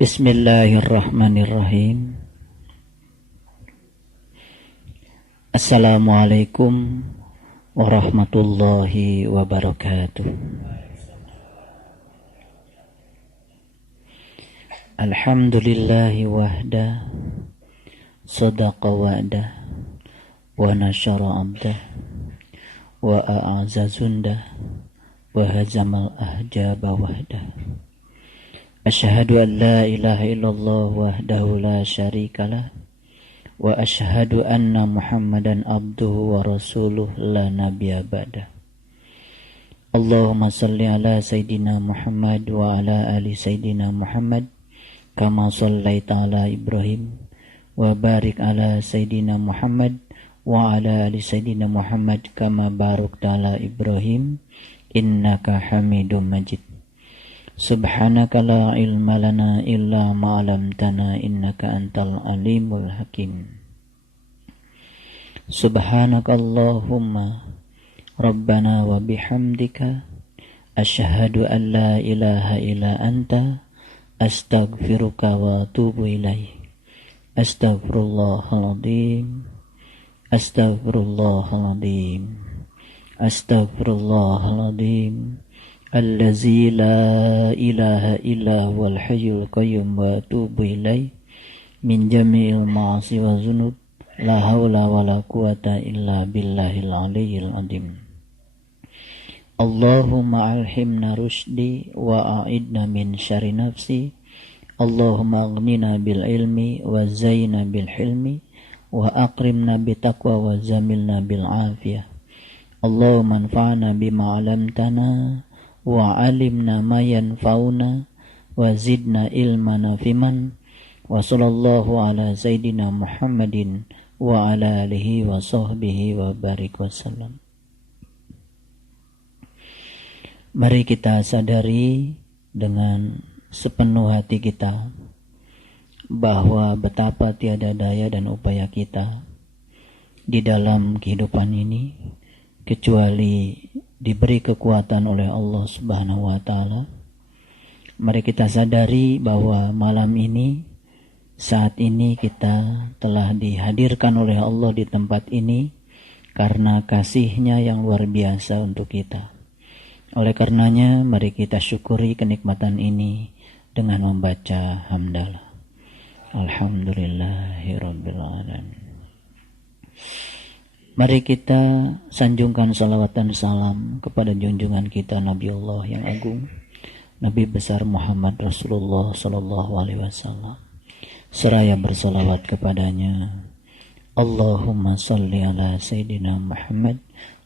Bismillahirrahmanirrahim. Assalamualaikum warahmatullahi wabarakatuh. Alhamdulillahi wahda, sadaqa wa'dah, wa nasyara abdah, wa a'azza zundah, wa hazamal ahjaba wahdah. Asyhadu an la ilaha illallah wahdahu la syarikalah, wa asyhadu anna Muhammadan abduhu wa rasuluh la nabiyya ba'dah. Allahumma salli ala Sayyidina Muhammad wa ala ali Sayyidina Muhammad kama sallaita ala Ibrahim wa barik ala Sayyidina Muhammad wa ala ali Sayyidina Muhammad kama barakta ala Ibrahim innaka Hamidum Majid. Subhanaka la ilma lana illa ma 'allamtana innaka antal alimul hakim. Subhanaka Allahumma rabbana wa bihamdika asyhadu an la ilaha illa anta astaghfiruka wa atubu ilaik. Astaghfirullahaladzim, astaghfirullahaladzim, astaghfirullahaladzim. Allazi la ilaha illa huwal hayyul qayyum wa atubu ilaih min jami'il ma'asi wa zunub la hawla wa la quwata illa billahil aliyyil azim. Allahumma alhimna rushdi wa a'idna min syarri nafsi. Allahumma aghnina bil ilmi wa zayyina bil hilmi wa akrimna bitaqwa wa zamilna bil afiyah. Allahumma anfa'na bima 'allamtana wa alimna ma yanfa'una wa zidna ilmana fiman wa sallallahu ala sayyidina Muhammadin wa ala alihi wa sahbihi wa barik wasallam. Mari kita sadari dengan sepenuh hati kita bahwa betapa tiada daya dan upaya kita di dalam kehidupan ini kecuali diberi kekuatan oleh Allah Subhanahu wa ta'ala. Mari kita sadari bahwa malam ini, saat ini kita telah dihadirkan oleh Allah di tempat ini karena kasih-Nya yang luar biasa untuk kita. Oleh karenanya mari kita syukuri kenikmatan ini dengan membaca hamdalah. Alhamdulillahirabbil alamin. Mari kita sanjungkan salawat dan salam kepada junjungan kita Nabi Allah yang agung, Nabi besar Muhammad Rasulullah sallallahu alaihi wasallam. Seraya bersalawat kepadanya. Allahumma salli ala Sayyidina Muhammad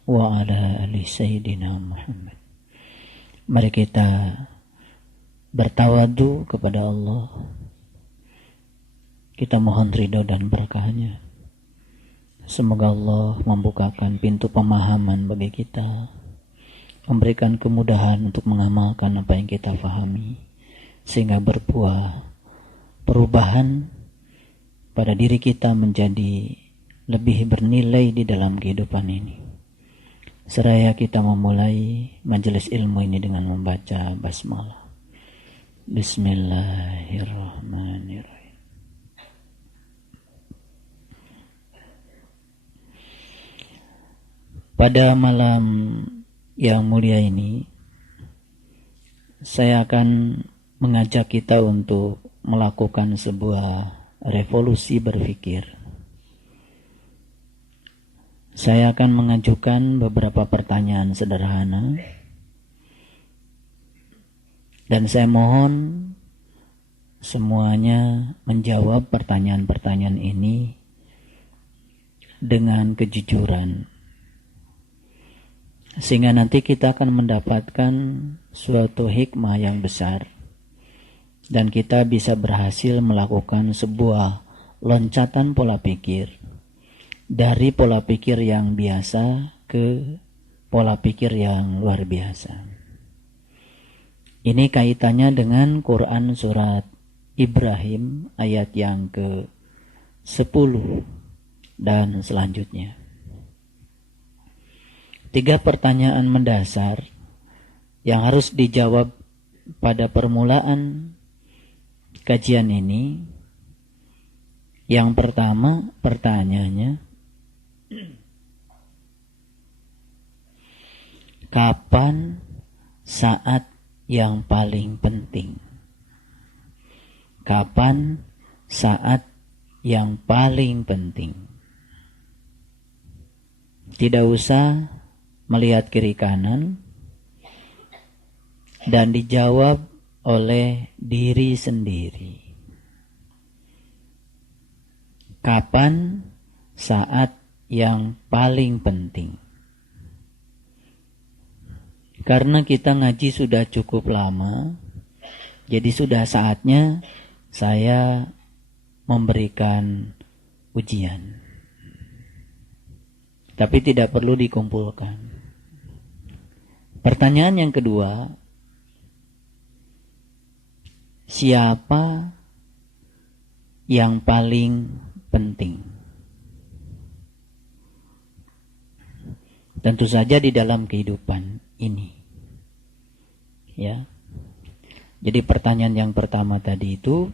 wa ala ali Sayyidina Muhammad. Mari kita bertawadu kepada Allah. Kita mohon ridho dan berkahnya. Semoga Allah membukakan pintu pemahaman bagi kita, memberikan kemudahan untuk mengamalkan apa yang kita fahami, sehingga berbuah perubahan pada diri kita menjadi lebih bernilai di dalam kehidupan ini. Seraya kita memulai majelis ilmu ini dengan membaca basmalah. Bismillahirrahmanirrahim. Pada malam yang mulia ini, saya akan mengajak kita untuk melakukan sebuah revolusi berpikir. Saya akan mengajukan beberapa pertanyaan sederhana, dan saya mohon semuanya menjawab pertanyaan-pertanyaan ini dengan kejujuran, sehingga nanti kita akan mendapatkan suatu hikmah yang besar dan kita bisa berhasil melakukan sebuah loncatan pola pikir dari pola pikir yang biasa ke pola pikir yang luar biasa. Ini kaitannya dengan Quran surat Ibrahim ayat yang ke-10 dan selanjutnya. 3 pertanyaan mendasar yang harus dijawab pada permulaan kajian ini. Yang pertama pertanyaannya, kapan saat yang paling penting? Kapan saat yang paling penting? Tidak usah melihat kiri kanan dan dijawab oleh diri sendiri. Kapan saat yang paling penting? Karena kita ngaji sudah cukup lama, jadi sudah saatnya saya memberikan ujian. Tapi tidak perlu dikumpulkan. Pertanyaan yang kedua, siapa yang paling penting? Tentu saja di dalam kehidupan ini. Ya. Jadi pertanyaan yang pertama tadi itu,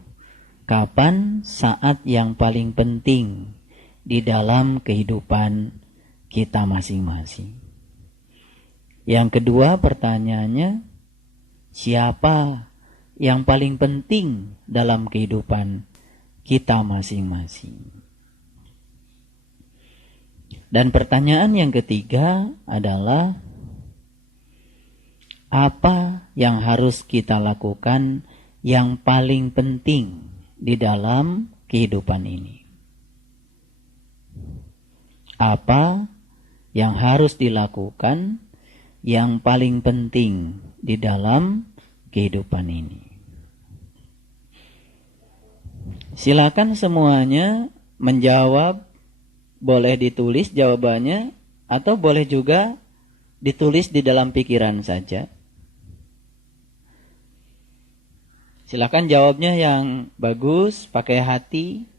kapan saat yang paling penting di dalam kehidupan kita masing-masing? Yang kedua pertanyaannya, siapa yang paling penting dalam kehidupan kita masing-masing? Dan pertanyaan yang ketiga adalah, apa yang harus kita lakukan yang paling penting di dalam kehidupan ini? Apa yang harus dilakukan yang paling penting di dalam kehidupan ini? Silakan semuanya menjawab, boleh ditulis jawabannya atau boleh juga ditulis di dalam pikiran saja. Silakan jawabnya yang bagus, pakai hati.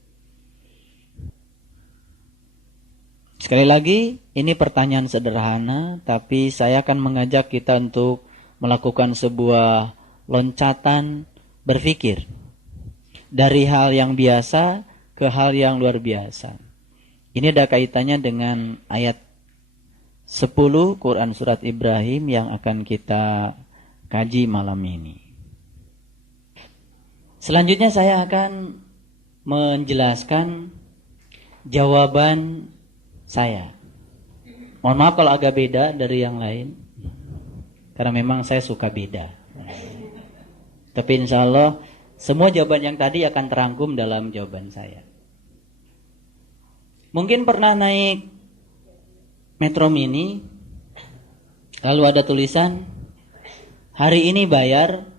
Sekali lagi, ini pertanyaan sederhana, tapi saya akan mengajak kita untuk melakukan sebuah loncatan berpikir. Dari hal yang biasa ke hal yang luar biasa. Ini ada kaitannya dengan ayat 10 Quran Surat Ibrahim yang akan kita kaji malam ini. Selanjutnya saya akan menjelaskan jawaban saya. Mohon maaf kalau agak beda dari yang lain, karena memang saya suka beda. Tapi insya Allah semua jawaban yang tadi akan terangkum dalam jawaban saya. Mungkin pernah naik Metro Mini, lalu ada tulisan, hari ini bayar,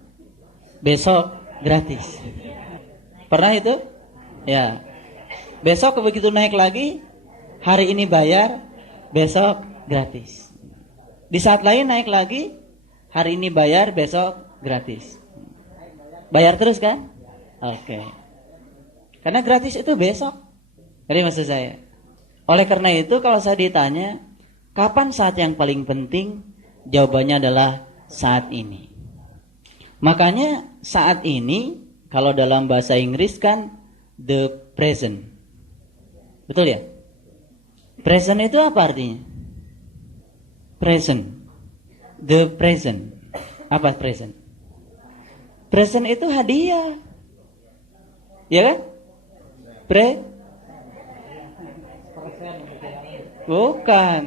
besok gratis. Pernah itu? Ya. Besok begitu naik lagi, hari ini bayar, besok gratis. Di saat lain naik lagi, hari ini bayar, besok gratis. Bayar terus kan? Oke. Karena gratis itu besok. Jadi maksud saya. Oleh karena itu kalau saya ditanya, kapan saat yang paling penting? Jawabannya adalah saat ini. Makanya saat ini, kalau dalam bahasa Inggris kan the present. Betul ya? Present itu apa artinya? Present. The present. Apa present? Present itu hadiah. Ya kan? Bukan.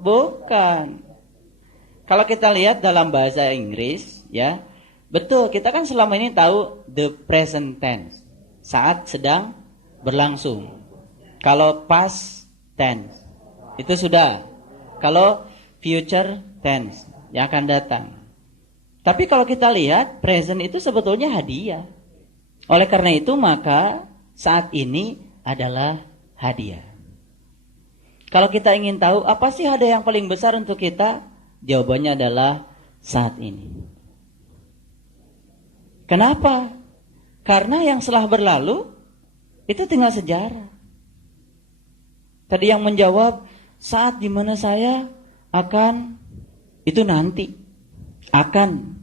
Bukan. Kalau kita lihat dalam bahasa Inggris, ya, betul, kita kan selama ini tahu the present tense, saat sedang berlangsung. Kalau past tense, itu sudah. Kalau future tense, yang akan datang. Tapi kalau kita lihat, present itu sebetulnya hadiah. Oleh karena itu, maka saat ini adalah hadiah. Kalau kita ingin tahu, apa sih hadiah yang paling besar untuk kita? Jawabannya adalah saat ini. Kenapa? Karena yang setelah berlalu itu tinggal sejarah. Tadi yang menjawab saat dimana saya akan, itu nanti akan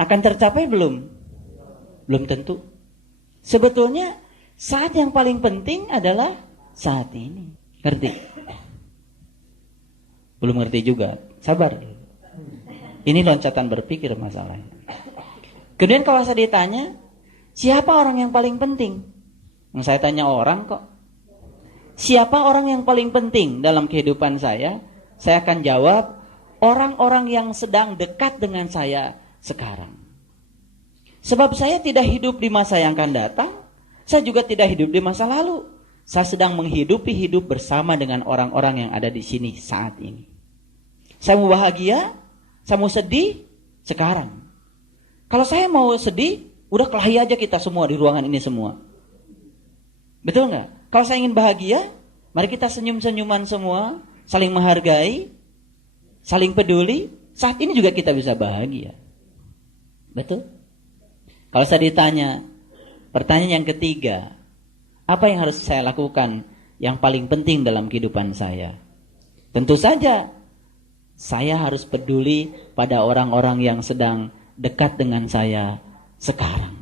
tercapai belum? Belum tentu. Sebetulnya saat yang paling penting adalah saat ini. Ngerti? Belum ngerti juga. Sabar. Ini loncatan berpikir masalahnya. Kemudian kalau saya ditanya, siapa orang yang paling penting? Saya tanya orang kok. Siapa orang yang paling penting dalam kehidupan saya? Saya akan jawab, orang-orang yang sedang dekat dengan saya sekarang. Sebab saya tidak hidup di masa yang akan datang, saya juga tidak hidup di masa lalu. Saya sedang menghidupi hidup bersama dengan orang-orang yang ada di sini saat ini. Saya mau bahagia, saya mau sedih, sekarang. Kalau saya mau sedih, udah kelahi aja kita semua di ruangan ini semua. Betul nggak? Kalau saya ingin bahagia, mari kita senyum-senyuman semua, saling menghargai, saling peduli. Saat ini juga kita bisa bahagia. Betul? Kalau saya ditanya, pertanyaan yang ketiga, apa yang harus saya lakukan yang paling penting dalam kehidupan saya? Tentu saja, saya harus peduli pada orang-orang yang sedang dekat dengan saya sekarang.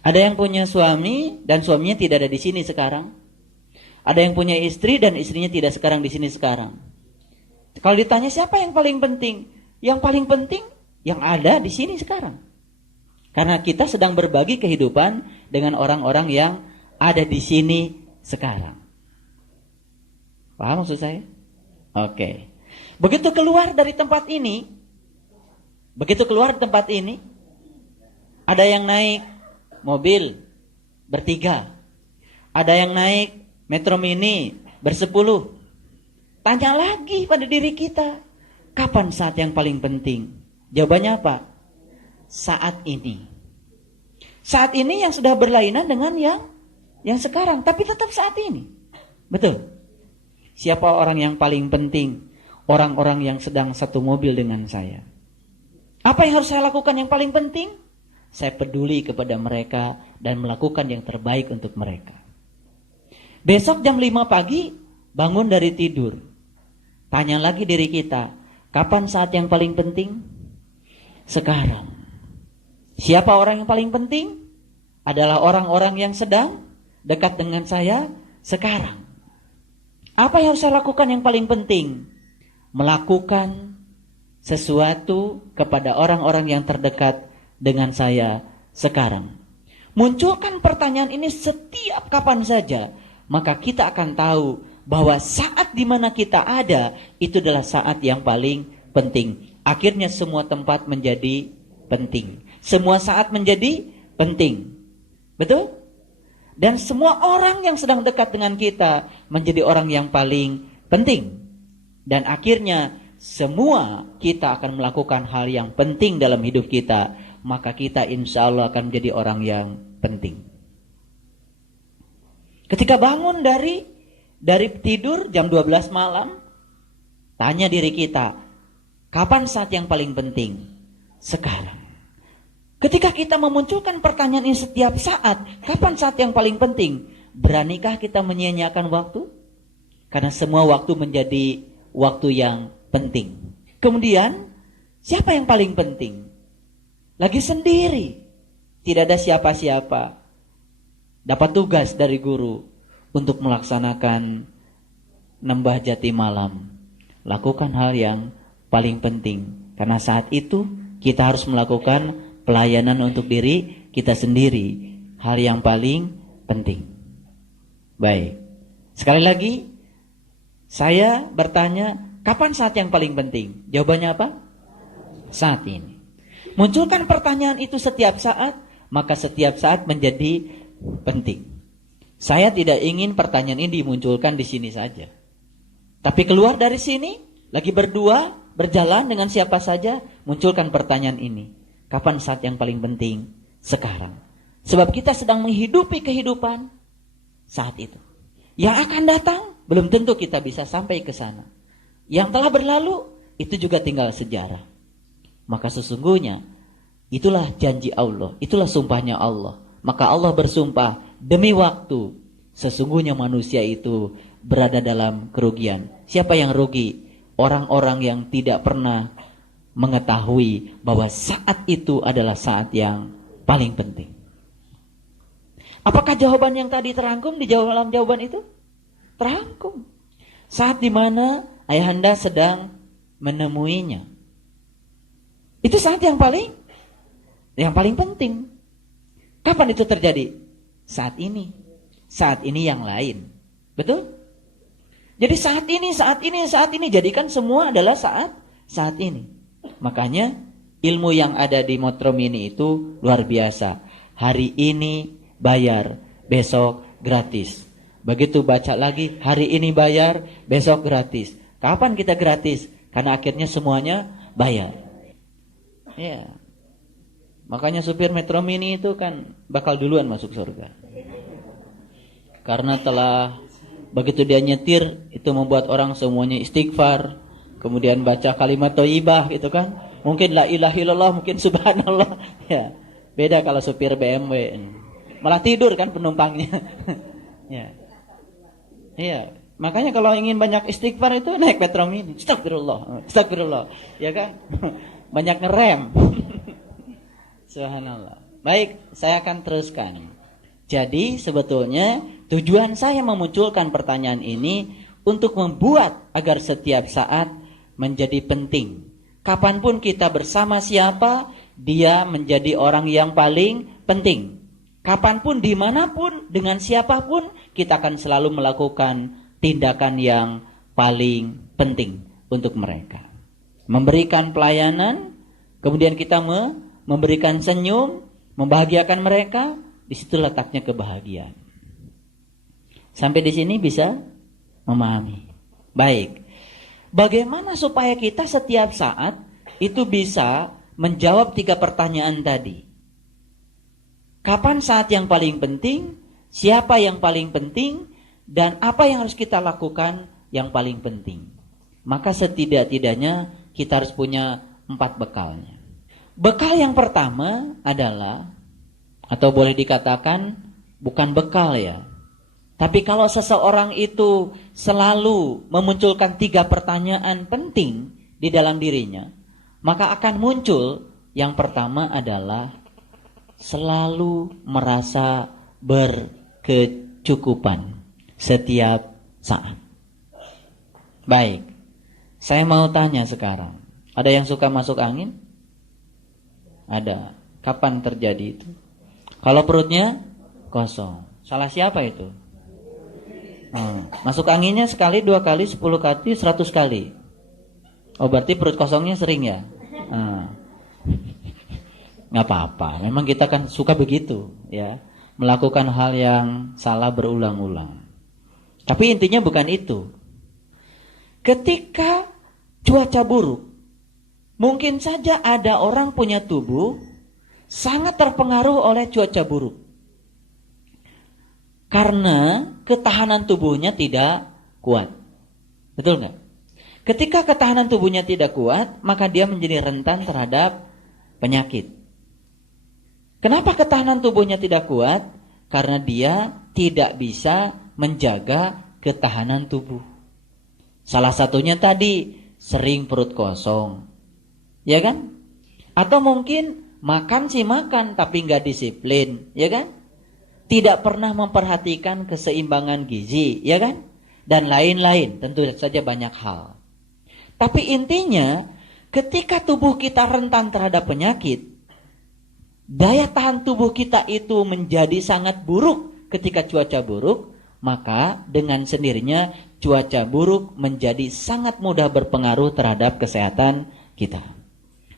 Ada yang punya suami dan suaminya tidak ada di sini sekarang. Ada yang punya istri dan istrinya tidak sekarang di sini sekarang. Kalau ditanya siapa yang paling penting? Yang paling penting yang ada di sini sekarang. Karena kita sedang berbagi kehidupan dengan orang-orang yang ada di sini sekarang. Paham maksud saya? Oke. Begitu keluar dari tempat ini, ada yang naik mobil bertiga, ada yang naik Metro Mini bersepuluh. Tanya lagi pada diri kita, kapan saat yang paling penting? Jawabannya apa? Saat ini. Saat ini yang sudah berlainan dengan yang sekarang, tapi tetap saat ini. Betul. Siapa orang yang paling penting? Orang-orang yang sedang satu mobil dengan saya. Apa yang harus saya lakukan yang paling penting? Saya peduli kepada mereka dan melakukan yang terbaik untuk mereka. Besok jam 5 pagi bangun dari tidur. Tanya lagi diri kita, kapan saat yang paling penting? Sekarang. Siapa orang yang paling penting? Adalah orang-orang yang sedang dekat dengan saya sekarang. Apa yang harus saya lakukan yang paling penting? Melakukan sesuatu kepada orang-orang yang terdekat dengan saya sekarang. Munculkan pertanyaan ini setiap kapan saja, maka kita akan tahu bahwa saat di mana kita ada itu adalah saat yang paling penting. Akhirnya semua tempat menjadi penting. Semua saat menjadi penting. Betul? Dan semua orang yang sedang dekat dengan kita menjadi orang yang paling penting. Dan akhirnya semua kita akan melakukan hal yang penting dalam hidup kita. Maka kita insya Allah akan menjadi orang yang penting. Ketika bangun dari tidur jam 12 malam, tanya diri kita, kapan saat yang paling penting? Sekarang. Ketika kita memunculkan pertanyaan ini setiap saat, kapan saat yang paling penting? Beranikah kita menyia-nyiakan waktu? Karena semua waktu menjadi waktu yang penting. Kemudian, siapa yang paling penting? Lagi sendiri. Tidak ada siapa-siapa. Dapat tugas dari guru untuk melaksanakan nembah jati malam. Lakukan hal yang paling penting. Karena saat itu kita harus melakukan pelayanan untuk diri kita sendiri. Hal yang paling penting. Baik. Sekali lagi, saya bertanya, kapan saat yang paling penting? Jawabannya apa? Saat ini. Munculkan pertanyaan itu setiap saat, maka setiap saat menjadi penting. Saya tidak ingin pertanyaan ini dimunculkan di sini saja. Tapi keluar dari sini, lagi berdua, berjalan dengan siapa saja, munculkan pertanyaan ini. Kapan saat yang paling penting? Sekarang. Sebab kita sedang menghidupi kehidupan saat itu. Yang akan datang, belum tentu kita bisa sampai ke sana. Yang telah berlalu, itu juga tinggal sejarah. Maka sesungguhnya, itulah janji Allah, itulah sumpahnya Allah. Maka Allah bersumpah, demi waktu, sesungguhnya manusia itu berada dalam kerugian. Siapa yang rugi? Orang-orang yang tidak pernah mengetahui bahwa saat itu adalah saat yang paling penting. Apakah jawaban yang tadi terangkum di dalam jawaban itu? Terangkum. Saat dimana ayahanda sedang menemuinya. Itu saat yang paling penting. Kapan itu terjadi? Saat ini. Saat ini yang lain. Betul? Jadi saat ini. Jadikan semua adalah saat ini. Makanya ilmu yang ada di Metro Mini itu luar biasa. Hari ini bayar, besok gratis. Begitu baca lagi, hari ini bayar, besok gratis. Kapan kita gratis? Karena akhirnya semuanya bayar. Ya. Makanya supir Metro Mini itu kan bakal duluan masuk surga. Karena telah begitu dia nyetir, itu membuat orang semuanya istighfar, kemudian baca kalimat thayyibah gitu kan. Mungkin la ilaha illallah, mungkin subhanallah. Ya. Beda kalau supir BMW. Malah tidur kan penumpangnya. Ya. Iya, makanya kalau ingin banyak istighfar itu naik Metro Mini. Astagfirullah. Ya kan? Banyak ngerem. Subhanallah. Baik, saya akan teruskan. Jadi sebetulnya tujuan saya memunculkan pertanyaan ini untuk membuat agar setiap saat menjadi penting. Kapanpun kita bersama siapa, dia menjadi orang yang paling penting. Kapanpun, dimanapun, dengan siapapun, kita akan selalu melakukan tindakan yang paling penting untuk mereka. Memberikan pelayanan, kemudian kita memberikan senyum, membahagiakan mereka, di situ letaknya kebahagiaan. Sampai di sini bisa memahami. Baik. Bagaimana supaya kita setiap saat itu bisa menjawab 3 pertanyaan tadi? Kapan saat yang paling penting, siapa yang paling penting, dan apa yang harus kita lakukan yang paling penting. Maka setidak-tidaknya kita harus punya 4 bekalnya. Bekal yang pertama adalah, atau boleh dikatakan bukan bekal ya, tapi kalau seseorang itu selalu memunculkan 3 pertanyaan penting di dalam dirinya, maka akan muncul yang pertama adalah selalu merasa berkecukupan setiap saat. Baik, saya mau tanya sekarang. Ada yang suka masuk angin? Ada. Kapan terjadi itu? Kalau perutnya kosong. Salah siapa itu? Masuk anginnya sekali, 2 kali, 10 kali, 100 kali. Oh, berarti perut kosongnya sering ya? Nggak apa-apa, memang kita kan suka begitu ya, melakukan hal yang salah berulang-ulang. Tapi intinya bukan itu. Ketika cuaca buruk, mungkin saja ada orang punya tubuh sangat terpengaruh oleh cuaca buruk. Karena ketahanan tubuhnya tidak kuat. Betul nggak? Ketika ketahanan tubuhnya tidak kuat, maka dia menjadi rentan terhadap penyakit. Kenapa ketahanan tubuhnya tidak kuat? Karena dia tidak bisa menjaga ketahanan tubuh. Salah satunya tadi, sering perut kosong. Ya kan? Atau mungkin makan sih makan, tapi nggak disiplin. Ya kan? Tidak pernah memperhatikan keseimbangan gizi. Ya kan? Dan lain-lain, tentu saja banyak hal. Tapi intinya, ketika tubuh kita rentan terhadap penyakit, daya tahan tubuh kita itu menjadi sangat buruk ketika cuaca buruk, maka dengan sendirinya cuaca buruk menjadi sangat mudah berpengaruh terhadap kesehatan kita.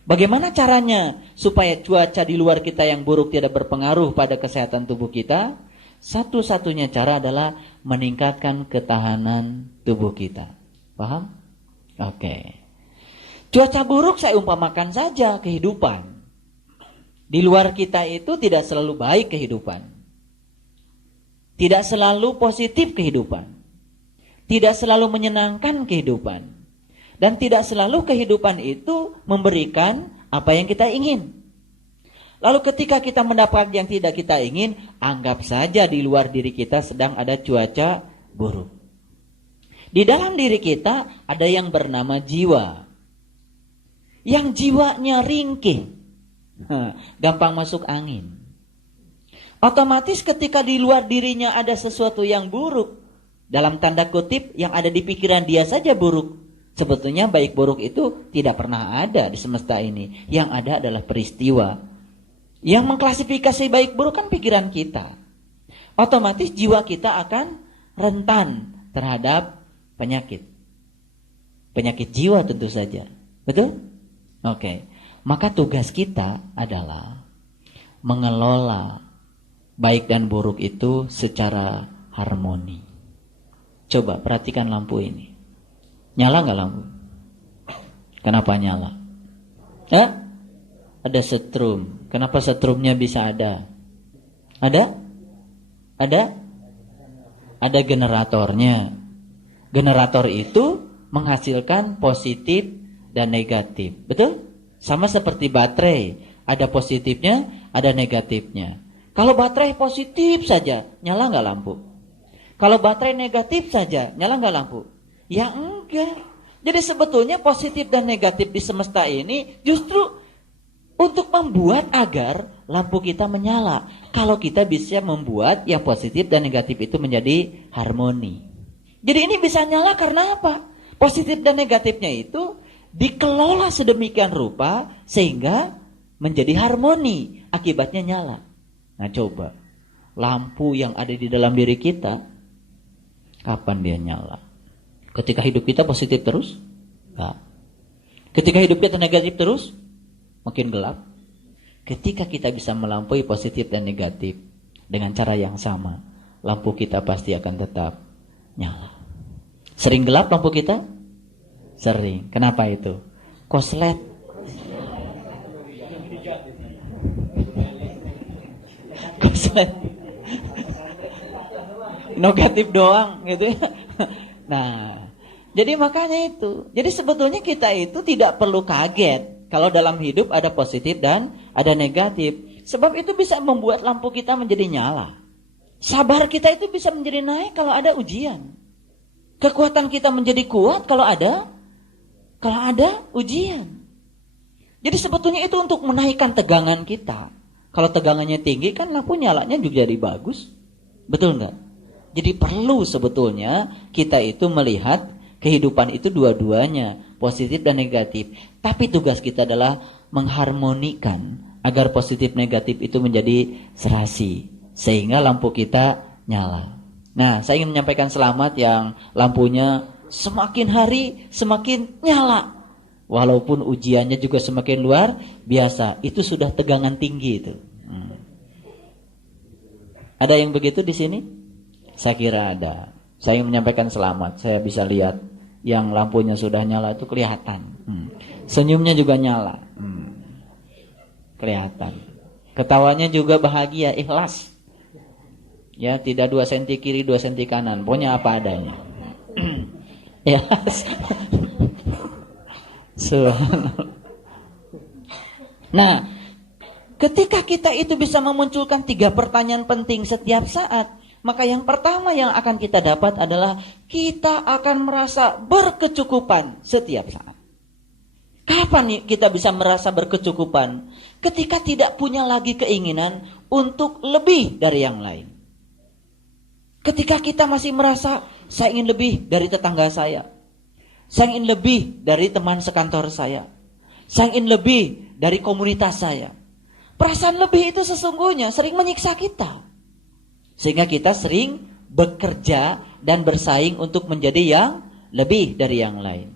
Bagaimana caranya supaya cuaca di luar kita yang buruk tidak berpengaruh pada kesehatan tubuh kita? Satu-satunya cara adalah meningkatkan ketahanan tubuh kita. Paham? Oke. Cuaca buruk saya umpamakan saja kehidupan. Di luar kita itu tidak selalu baik kehidupan. Tidak selalu positif kehidupan. Tidak selalu menyenangkan kehidupan. Dan tidak selalu kehidupan itu memberikan apa yang kita ingin. Lalu ketika kita mendapat yang tidak kita ingin, anggap saja di luar diri kita sedang ada cuaca buruk. Di dalam diri kita ada yang bernama jiwa. yang jiwanya ringkih, gampang masuk angin. Otomatis ketika di luar dirinya ada sesuatu yang buruk, dalam tanda kutip yang ada di pikiran dia saja buruk. Sebetulnya baik buruk itu tidak pernah ada di semesta ini. Yang ada adalah peristiwa. Yang mengklasifikasi baik buruk kan pikiran kita. Otomatis jiwa kita akan rentan terhadap penyakit. Penyakit jiwa tentu saja. Betul? Oke. Maka tugas kita adalah mengelola baik dan buruk itu secara harmoni. Coba perhatikan lampu ini. Nyala nggak lampu? Kenapa nyala? Ada setrum. Kenapa setrumnya bisa ada? Ada? Ada generatornya. Generator itu menghasilkan positif dan negatif. Betul? Sama seperti baterai. Ada positifnya, ada negatifnya. Kalau baterai positif saja, nyala nggak lampu? Kalau baterai negatif saja, nyala nggak lampu? Ya enggak. Jadi sebetulnya positif dan negatif di semesta ini justru untuk membuat agar lampu kita menyala. Kalau kita bisa membuat yang positif dan negatif itu menjadi harmoni. Jadi ini bisa nyala karena apa? Positif dan negatifnya itu dikelola sedemikian rupa sehingga menjadi harmoni. Akibatnya nyala. Nah coba, lampu yang ada di dalam diri kita, kapan dia nyala? Ketika hidup kita positif terus? Enggak. Ketika hidup kita negatif terus? Makin gelap. Ketika kita bisa melampaui positif dan negatif dengan cara yang sama, lampu kita pasti akan tetap nyala. Sering gelap lampu kita? Sering. Kenapa itu? Koslet. Koslet. Negatif doang gitu ya. Nah, jadi makanya itu. Jadi sebetulnya kita itu tidak perlu kaget kalau dalam hidup ada positif dan ada negatif. Sebab itu bisa membuat lampu kita menjadi nyala. Sabar kita itu bisa menjadi naik kalau ada ujian. Kekuatan kita menjadi kuat kalau ada ujian. Jadi sebetulnya itu untuk menaikkan tegangan kita. Kalau tegangannya tinggi kan lampu nyalanya juga jadi bagus. Betul enggak? Jadi perlu sebetulnya kita itu melihat kehidupan itu dua-duanya, positif dan negatif. Tapi tugas kita adalah mengharmonikan agar positif negatif itu menjadi serasi. Sehingga lampu kita nyala. Nah, saya ingin menyampaikan selamat yang lampunya semakin hari semakin nyala. Walaupun ujiannya juga semakin luar biasa. Itu sudah tegangan tinggi itu. Ada yang begitu di sini? Saya kira ada. Saya ingin menyampaikan selamat. Saya bisa lihat yang lampunya sudah nyala itu kelihatan. Senyumnya juga nyala. Kelihatan. Ketawanya juga bahagia, ikhlas. Ya, tidak 2 senti kiri, 2 senti kanan. Pokoknya apa adanya. Ikhlas. Nah, ketika kita itu bisa memunculkan 3 pertanyaan penting setiap saat, maka yang pertama yang akan kita dapat adalah kita akan merasa berkecukupan setiap saat. Kapan nih kita bisa merasa berkecukupan? Ketika tidak punya lagi keinginan untuk lebih dari yang lain. Ketika kita masih merasa saya ingin lebih dari tetangga saya. Saya ingin lebih dari teman sekantor saya. Saya ingin lebih dari komunitas saya. Perasaan lebih itu sesungguhnya sering menyiksa kita. Sehingga kita sering bekerja dan bersaing untuk menjadi yang lebih dari yang lain.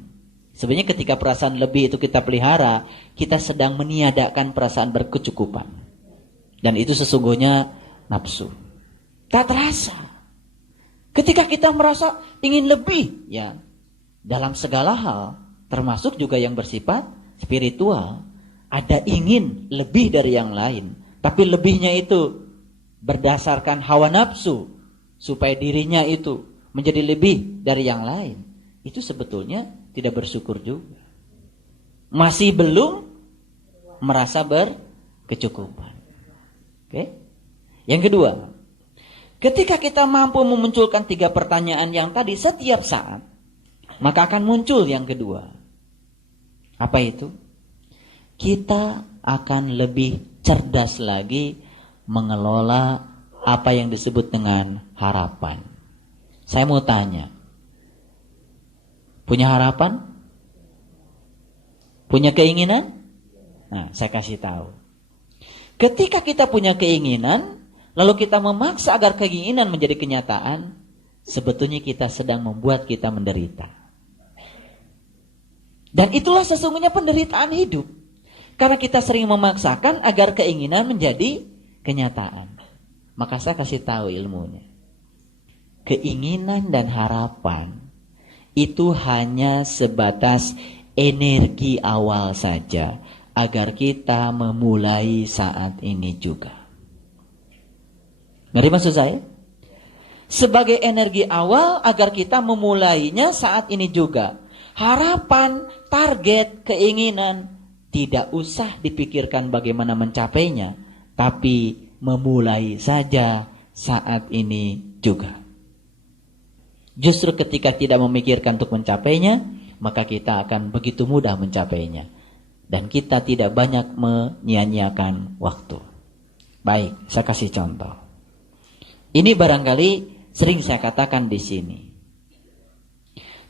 Sebenarnya ketika perasaan lebih itu kita pelihara, kita sedang meniadakan perasaan berkecukupan. Dan itu sesungguhnya nafsu. Tak terasa. Ketika kita merasa ingin lebih, ya, dalam segala hal, termasuk juga yang bersifat spiritual, ada ingin lebih dari yang lain. Tapi lebihnya itu berdasarkan hawa nafsu, supaya dirinya itu menjadi lebih dari yang lain. Itu sebetulnya tidak bersyukur juga. Masih belum merasa berkecukupan. Oke? Yang kedua, ketika kita mampu memunculkan 3 pertanyaan yang tadi setiap saat, maka akan muncul yang kedua. Apa itu? kita akan lebih cerdas lagi mengelola apa yang disebut dengan harapan. Saya mau tanya, punya harapan? Punya keinginan? Nah, saya kasih tahu. Ketika kita punya keinginan, lalu kita memaksa agar keinginan menjadi kenyataan, sebetulnya kita sedang membuat kita menderita. Dan itulah sesungguhnya penderitaan hidup. Karena kita sering memaksakan agar keinginan menjadi kenyataan. Maka saya kasih tahu ilmunya. Keinginan dan harapan itu hanya sebatas energi awal saja, agar kita memulai saat ini juga. Ngerti maksud saya? Sebagai energi awal agar kita memulainya saat ini juga. Harapan, target, keinginan tidak usah dipikirkan bagaimana mencapainya, tapi memulai saja saat ini juga. Justru ketika tidak memikirkan untuk mencapainya, maka kita akan begitu mudah mencapainya. Dan kita tidak banyak menyia-nyiakan waktu. Baik, saya kasih contoh. Ini barangkali sering saya katakan di sini.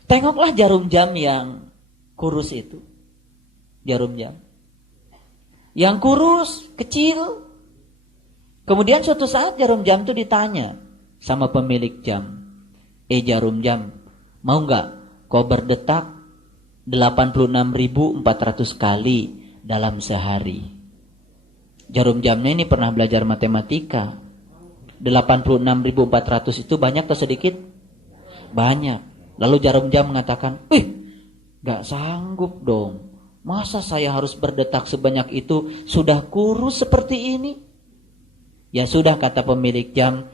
Tengoklah jarum jam yang kurus itu. Jarum jam. Yang kurus, kecil. Kemudian suatu saat jarum jam itu ditanya sama pemilik jam. Jarum jam, mau nggak kau berdetak 86.400 kali dalam sehari? Jarum jamnya ini pernah belajar matematika. 86.400 itu banyak atau sedikit? Banyak. Lalu jarum jam mengatakan, gak sanggup dong. Masa saya harus berdetak sebanyak itu, sudah kurus seperti ini? Ya sudah, kata pemilik jam,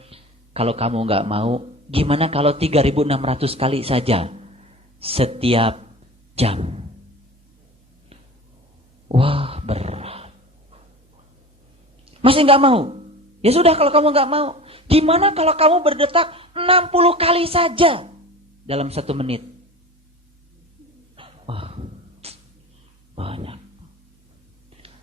kalau kamu gak mau, gimana kalau 3.600 kali saja setiap jam? Wah, berat. Masih gak mau? Ya sudah, kalau kamu gak mau, gimana kalau kamu berdetak 60 kali saja dalam 1 menit? Wah, banyak.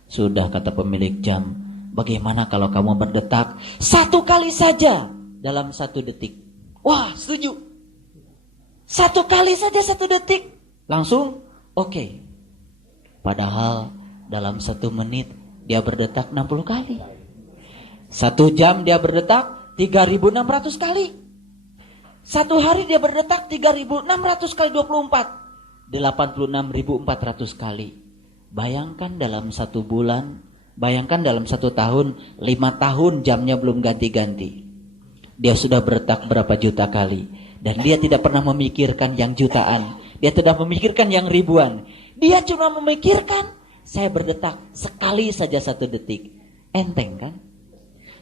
Sudah, kata pemilik jam, bagaimana kalau kamu berdetak 1 kali saja dalam 1 detik? Wah, setuju. 1 kali saja 1 detik. Langsung, oke. Padahal dalam 1 menit dia berdetak 60 kali. 1 jam dia berdetak 3.600 kali. 1 hari dia berdetak 3.600 kali 24. 86.400 kali. Bayangkan dalam 1 bulan, bayangkan dalam 1 tahun, 5 tahun jamnya belum ganti-ganti. Dia sudah berdetak berapa juta kali. Dan dia tidak pernah memikirkan yang jutaan. Dia tidak memikirkan yang ribuan. Dia cuma memikirkan, saya berdetak sekali saja 1 detik. Enteng kan?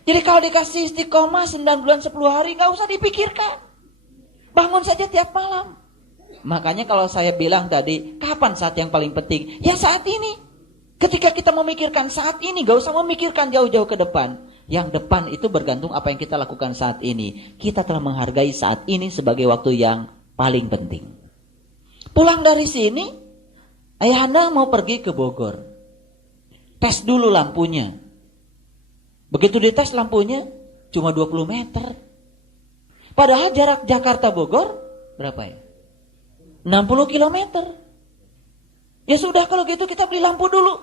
Jadi kalau dikasih istiqomah 9 bulan 10 hari, gak usah dipikirkan. Bangun saja tiap malam. Makanya kalau saya bilang tadi, kapan saat yang paling penting? Ya saat ini. Ketika kita memikirkan saat ini, gak usah memikirkan jauh-jauh ke depan. Yang depan itu bergantung apa yang kita lakukan saat ini. Kita telah menghargai saat ini sebagai waktu yang paling penting. Pulang dari sini, ayahanda mau pergi ke Bogor. Tes dulu lampunya. Begitu dites lampunya, cuma 20 meter. Padahal jarak Jakarta-Bogor, berapa ya? 60 kilometer. Ya sudah, kalau gitu kita beli lampu dulu.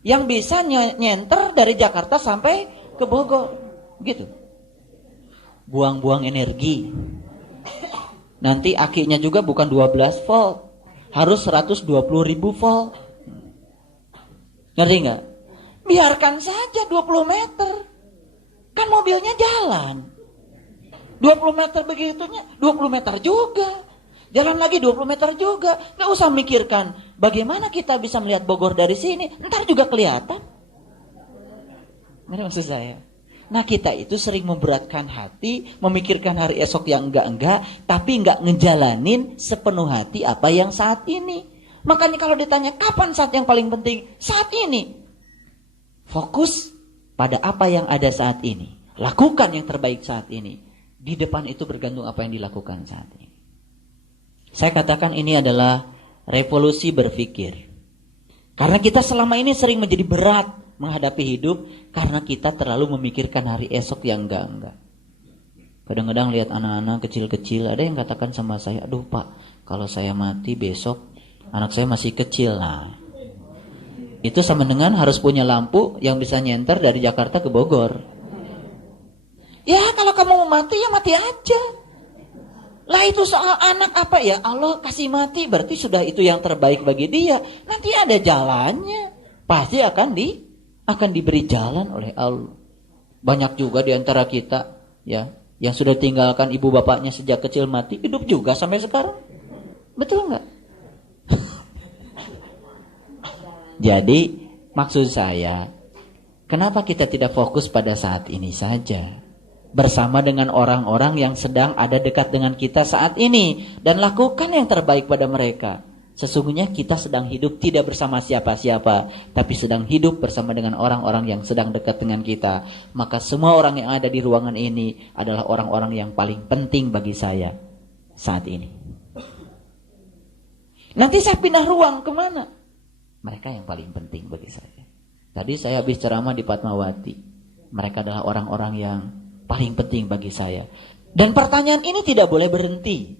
Yang bisa nyenter dari Jakarta sampai ke Bogor. Gitu. Buang-buang energi. Nanti akinya juga bukan 12 volt. Harus 120.000 volt. Ngerti nggak? Biarkan saja 20 meter. Kan mobilnya jalan. 20 meter begitunya, 20 meter juga. Jalan lagi 20 meter juga. Gak usah mikirkan bagaimana kita bisa melihat Bogor dari sini. Ntar juga kelihatan. Ini maksud saya. Nah, kita itu sering memberatkan hati, memikirkan hari esok yang enggak-enggak, tapi enggak ngejalanin sepenuh hati apa yang saat ini. Makanya kalau ditanya kapan saat yang paling penting? Saat ini. Fokus pada apa yang ada saat ini. Lakukan yang terbaik saat ini. Di depan itu bergantung apa yang dilakukan saat ini. Saya katakan ini adalah revolusi berpikir. Karena kita selama ini sering menjadi berat menghadapi hidup karena kita terlalu memikirkan hari esok yang enggak. Kadang-kadang lihat anak-anak kecil-kecil, ada yang katakan sama saya, aduh Pak, kalau saya mati besok anak saya masih kecil. Nah, itu sama dengan harus punya lampu yang bisa nyenter dari Jakarta ke Bogor. Ya kalau kamu mau mati ya mati aja. Lah itu soal anak apa ya? Allah kasih mati berarti sudah itu yang terbaik bagi dia. Nanti ada jalannya. Pasti akan diberi jalan oleh Allah. Banyak juga di antara kita ya yang sudah tinggalkan ibu bapaknya sejak kecil mati, hidup juga sampai sekarang. Betul enggak? Jadi maksud saya, kenapa kita tidak fokus pada saat ini saja? Bersama dengan orang-orang yang sedang ada dekat dengan kita saat ini. Dan lakukan yang terbaik pada mereka. Sesungguhnya kita sedang hidup tidak bersama siapa-siapa. Tapi sedang hidup bersama dengan orang-orang yang sedang dekat dengan kita. Maka semua orang yang ada di ruangan ini adalah orang-orang yang paling penting bagi saya saat ini. Nanti saya pindah ruang kemana? Mereka yang paling penting bagi saya. Tadi saya habis ceramah di Fatmawati. Mereka adalah orang-orang yang paling penting bagi saya. Dan pertanyaan ini tidak boleh berhenti.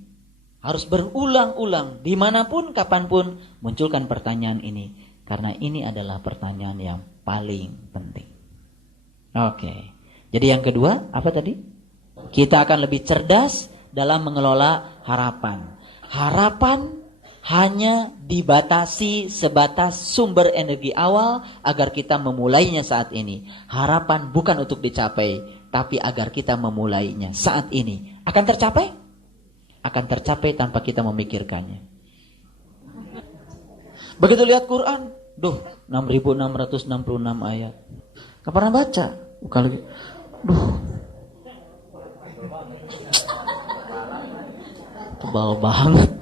Harus berulang-ulang. Dimanapun, kapanpun, munculkan pertanyaan ini. Karena ini adalah pertanyaan yang paling penting. Oke. Jadi yang kedua, apa tadi? Kita akan lebih cerdas dalam mengelola harapan. Harapan hanya dibatasi sebatas sumber energi awal agar kita memulainya saat ini. Harapan bukan untuk dicapai, tapi agar kita memulainya saat ini. Akan tercapai? Akan tercapai tanpa kita memikirkannya. Begitu lihat Quran, 6.666 ayat. Gak pernah baca. Kalau tebal banget.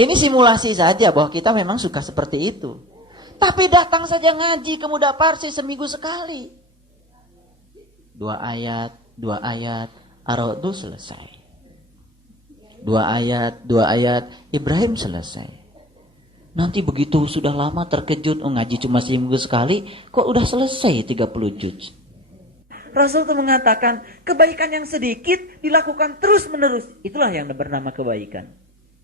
Ini simulasi saja bahwa kita memang suka seperti itu. Tapi datang saja ngaji ke Muda Parsi seminggu sekali. 2 ayat, Ar-Ra'd selesai. 2 ayat, Ibrahim selesai. Nanti begitu sudah lama terkejut, ngaji cuma seminggu sekali, kok udah selesai 30 juz. Rasul itu mengatakan, kebaikan yang sedikit dilakukan terus-menerus. Itulah yang bernama kebaikan.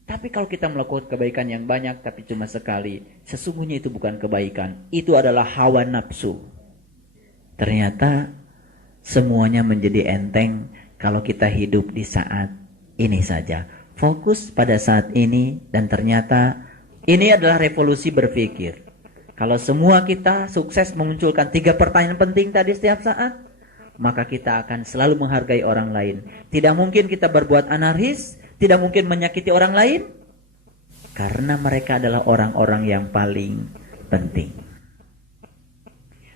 Tapi kalau kita melakukan kebaikan yang banyak tapi cuma sekali, sesungguhnya itu bukan kebaikan. Itu adalah hawa nafsu. Ternyata semuanya menjadi enteng kalau kita hidup di saat ini saja. Fokus pada saat ini dan ternyata ini adalah revolusi berpikir. Kalau semua kita sukses memunculkan 3 pertanyaan penting tadi setiap saat, maka kita akan selalu menghargai orang lain. Tidak mungkin kita berbuat anarkis, tidak mungkin menyakiti orang lain, karena mereka adalah orang-orang yang paling penting.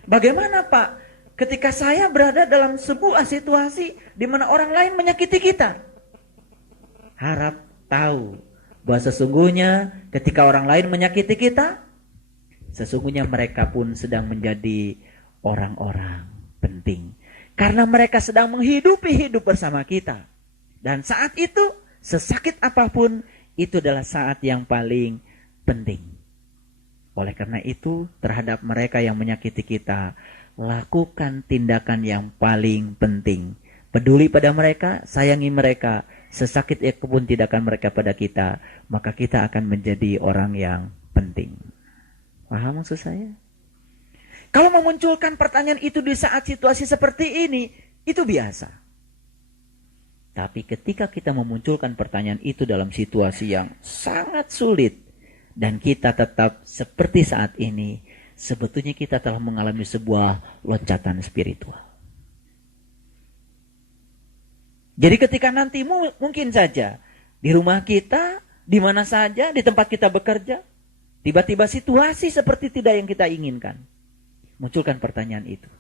Bagaimana Pak? Ketika saya berada dalam sebuah situasi di mana orang lain menyakiti kita, harap tahu bahwa sesungguhnya ketika orang lain menyakiti kita, sesungguhnya mereka pun sedang menjadi orang-orang penting. Karena mereka sedang menghidupi hidup bersama kita. Dan saat itu, sesakit apapun, itu adalah saat yang paling penting. Oleh karena itu, terhadap mereka yang menyakiti kita, lakukan tindakan yang paling penting. Peduli pada mereka, sayangi mereka. Sesakit apapun tindakan mereka pada kita, maka kita akan menjadi orang yang penting. Paham maksud saya? Kalau memunculkan pertanyaan itu di saat situasi seperti ini, itu biasa. Tapi ketika kita memunculkan pertanyaan itu dalam situasi yang sangat sulit, dan kita tetap seperti saat ini, sebetulnya kita telah mengalami sebuah loncatan spiritual. Jadi ketika nanti mungkin saja di rumah kita, di mana saja, di tempat kita bekerja, tiba-tiba situasi seperti tidak yang kita inginkan. Munculkan pertanyaan itu.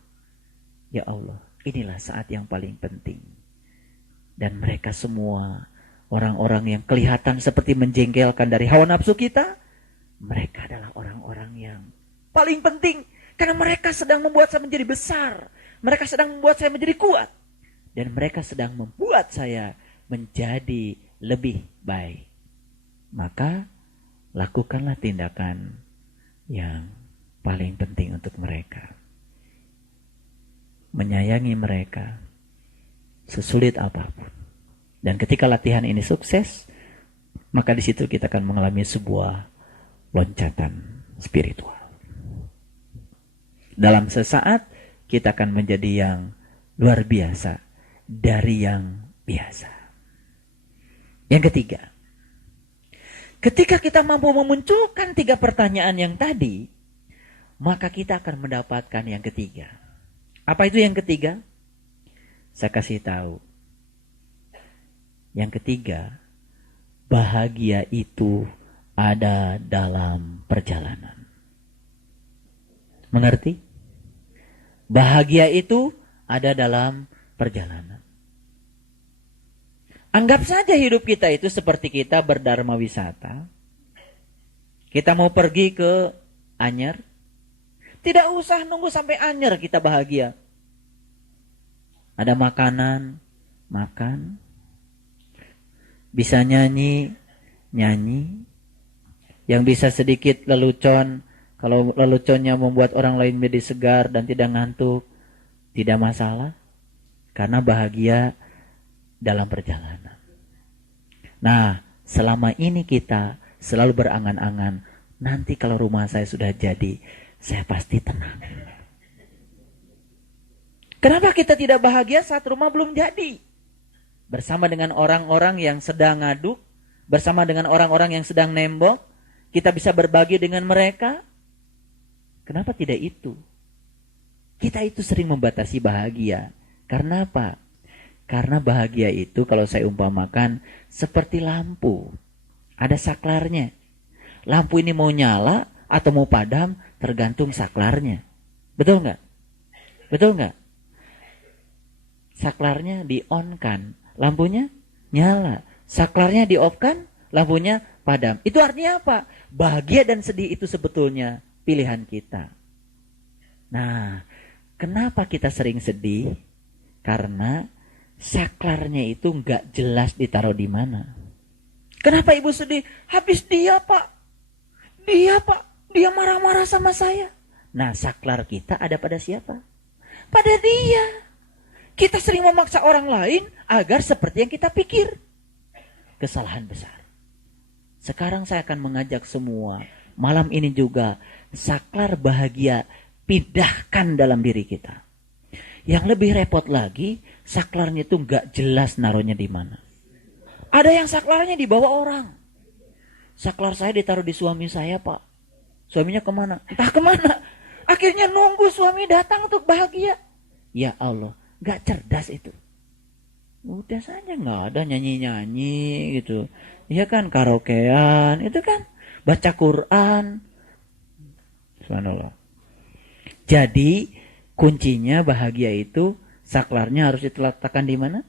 Ya Allah, inilah saat yang paling penting. Dan mereka semua orang-orang yang kelihatan seperti menjengkelkan dari hawa nafsu kita, mereka adalah orang-orang yang paling penting. Karena mereka sedang membuat saya menjadi besar. Mereka sedang membuat saya menjadi kuat. Dan mereka sedang membuat saya menjadi lebih baik. Maka lakukanlah tindakan yang paling penting untuk mereka. Menyayangi mereka sesulit apapun. Dan ketika latihan ini sukses, maka di situ kita akan mengalami sebuah loncatan spiritual. Dalam sesaat kita akan menjadi yang luar biasa dari yang biasa. Yang ketiga, ketika kita mampu memunculkan 3 pertanyaan yang tadi, maka kita akan mendapatkan yang ketiga. Apa itu yang ketiga? Saya kasih tahu. Yang ketiga, bahagia itu ada dalam perjalanan. Mengerti? Bahagia itu ada dalam perjalanan. Anggap saja hidup kita itu seperti kita berdharma wisata. Kita mau pergi ke Anyer. Tidak usah nunggu sampai Anyer kita bahagia. Ada makanan, makan. Bisa nyanyi, nyanyi. Yang bisa sedikit lelucon. Kalau leluconnya membuat orang lain menjadi segar dan tidak ngantuk, tidak masalah. Karena bahagia dalam perjalanan. Nah, selama ini kita selalu berangan-angan, nanti kalau rumah saya sudah jadi, saya pasti tenang. Kenapa kita tidak bahagia saat rumah belum jadi? Bersama dengan orang-orang yang sedang ngaduk, bersama dengan orang-orang yang sedang nembok, kita bisa berbagi dengan mereka. Kenapa tidak itu? Kita itu sering membatasi bahagia. Karena apa? Karena bahagia itu kalau saya umpamakan seperti lampu. Ada saklarnya. Lampu ini mau nyala atau mau padam tergantung saklarnya. Betul nggak? Betul nggak? Saklarnya di-on-kan, lampunya nyala. Saklarnya di-off-kan, lampunya padam. Itu artinya apa? Bahagia dan sedih itu sebetulnya pilihan kita. Nah, kenapa kita sering sedih? Karena saklarnya itu nggak jelas ditaruh di mana. Kenapa ibu sedih? Habis dia pak. Dia marah-marah sama saya. Nah, saklar kita ada pada siapa? Pada dia. Kita sering memaksa orang lain agar seperti yang kita pikir. Kesalahan besar. Sekarang saya akan mengajak semua, malam ini juga, saklar bahagia pindahkan dalam diri kita. Yang lebih repot lagi, saklarnya itu gak jelas naruhnya di mana. Ada yang saklarnya dibawa orang. Saklar saya ditaruh di suami saya, Pak. Suaminya kemana? Entah kemana. Akhirnya nunggu suami datang untuk bahagia. Ya Allah, gak cerdas itu. Udah saja gak ada nyanyi-nyanyi gitu. Iya kan, karaokean, itu kan baca Quran. Subhanallah. Jadi kuncinya bahagia itu saklarnya harus diletakkan di mana?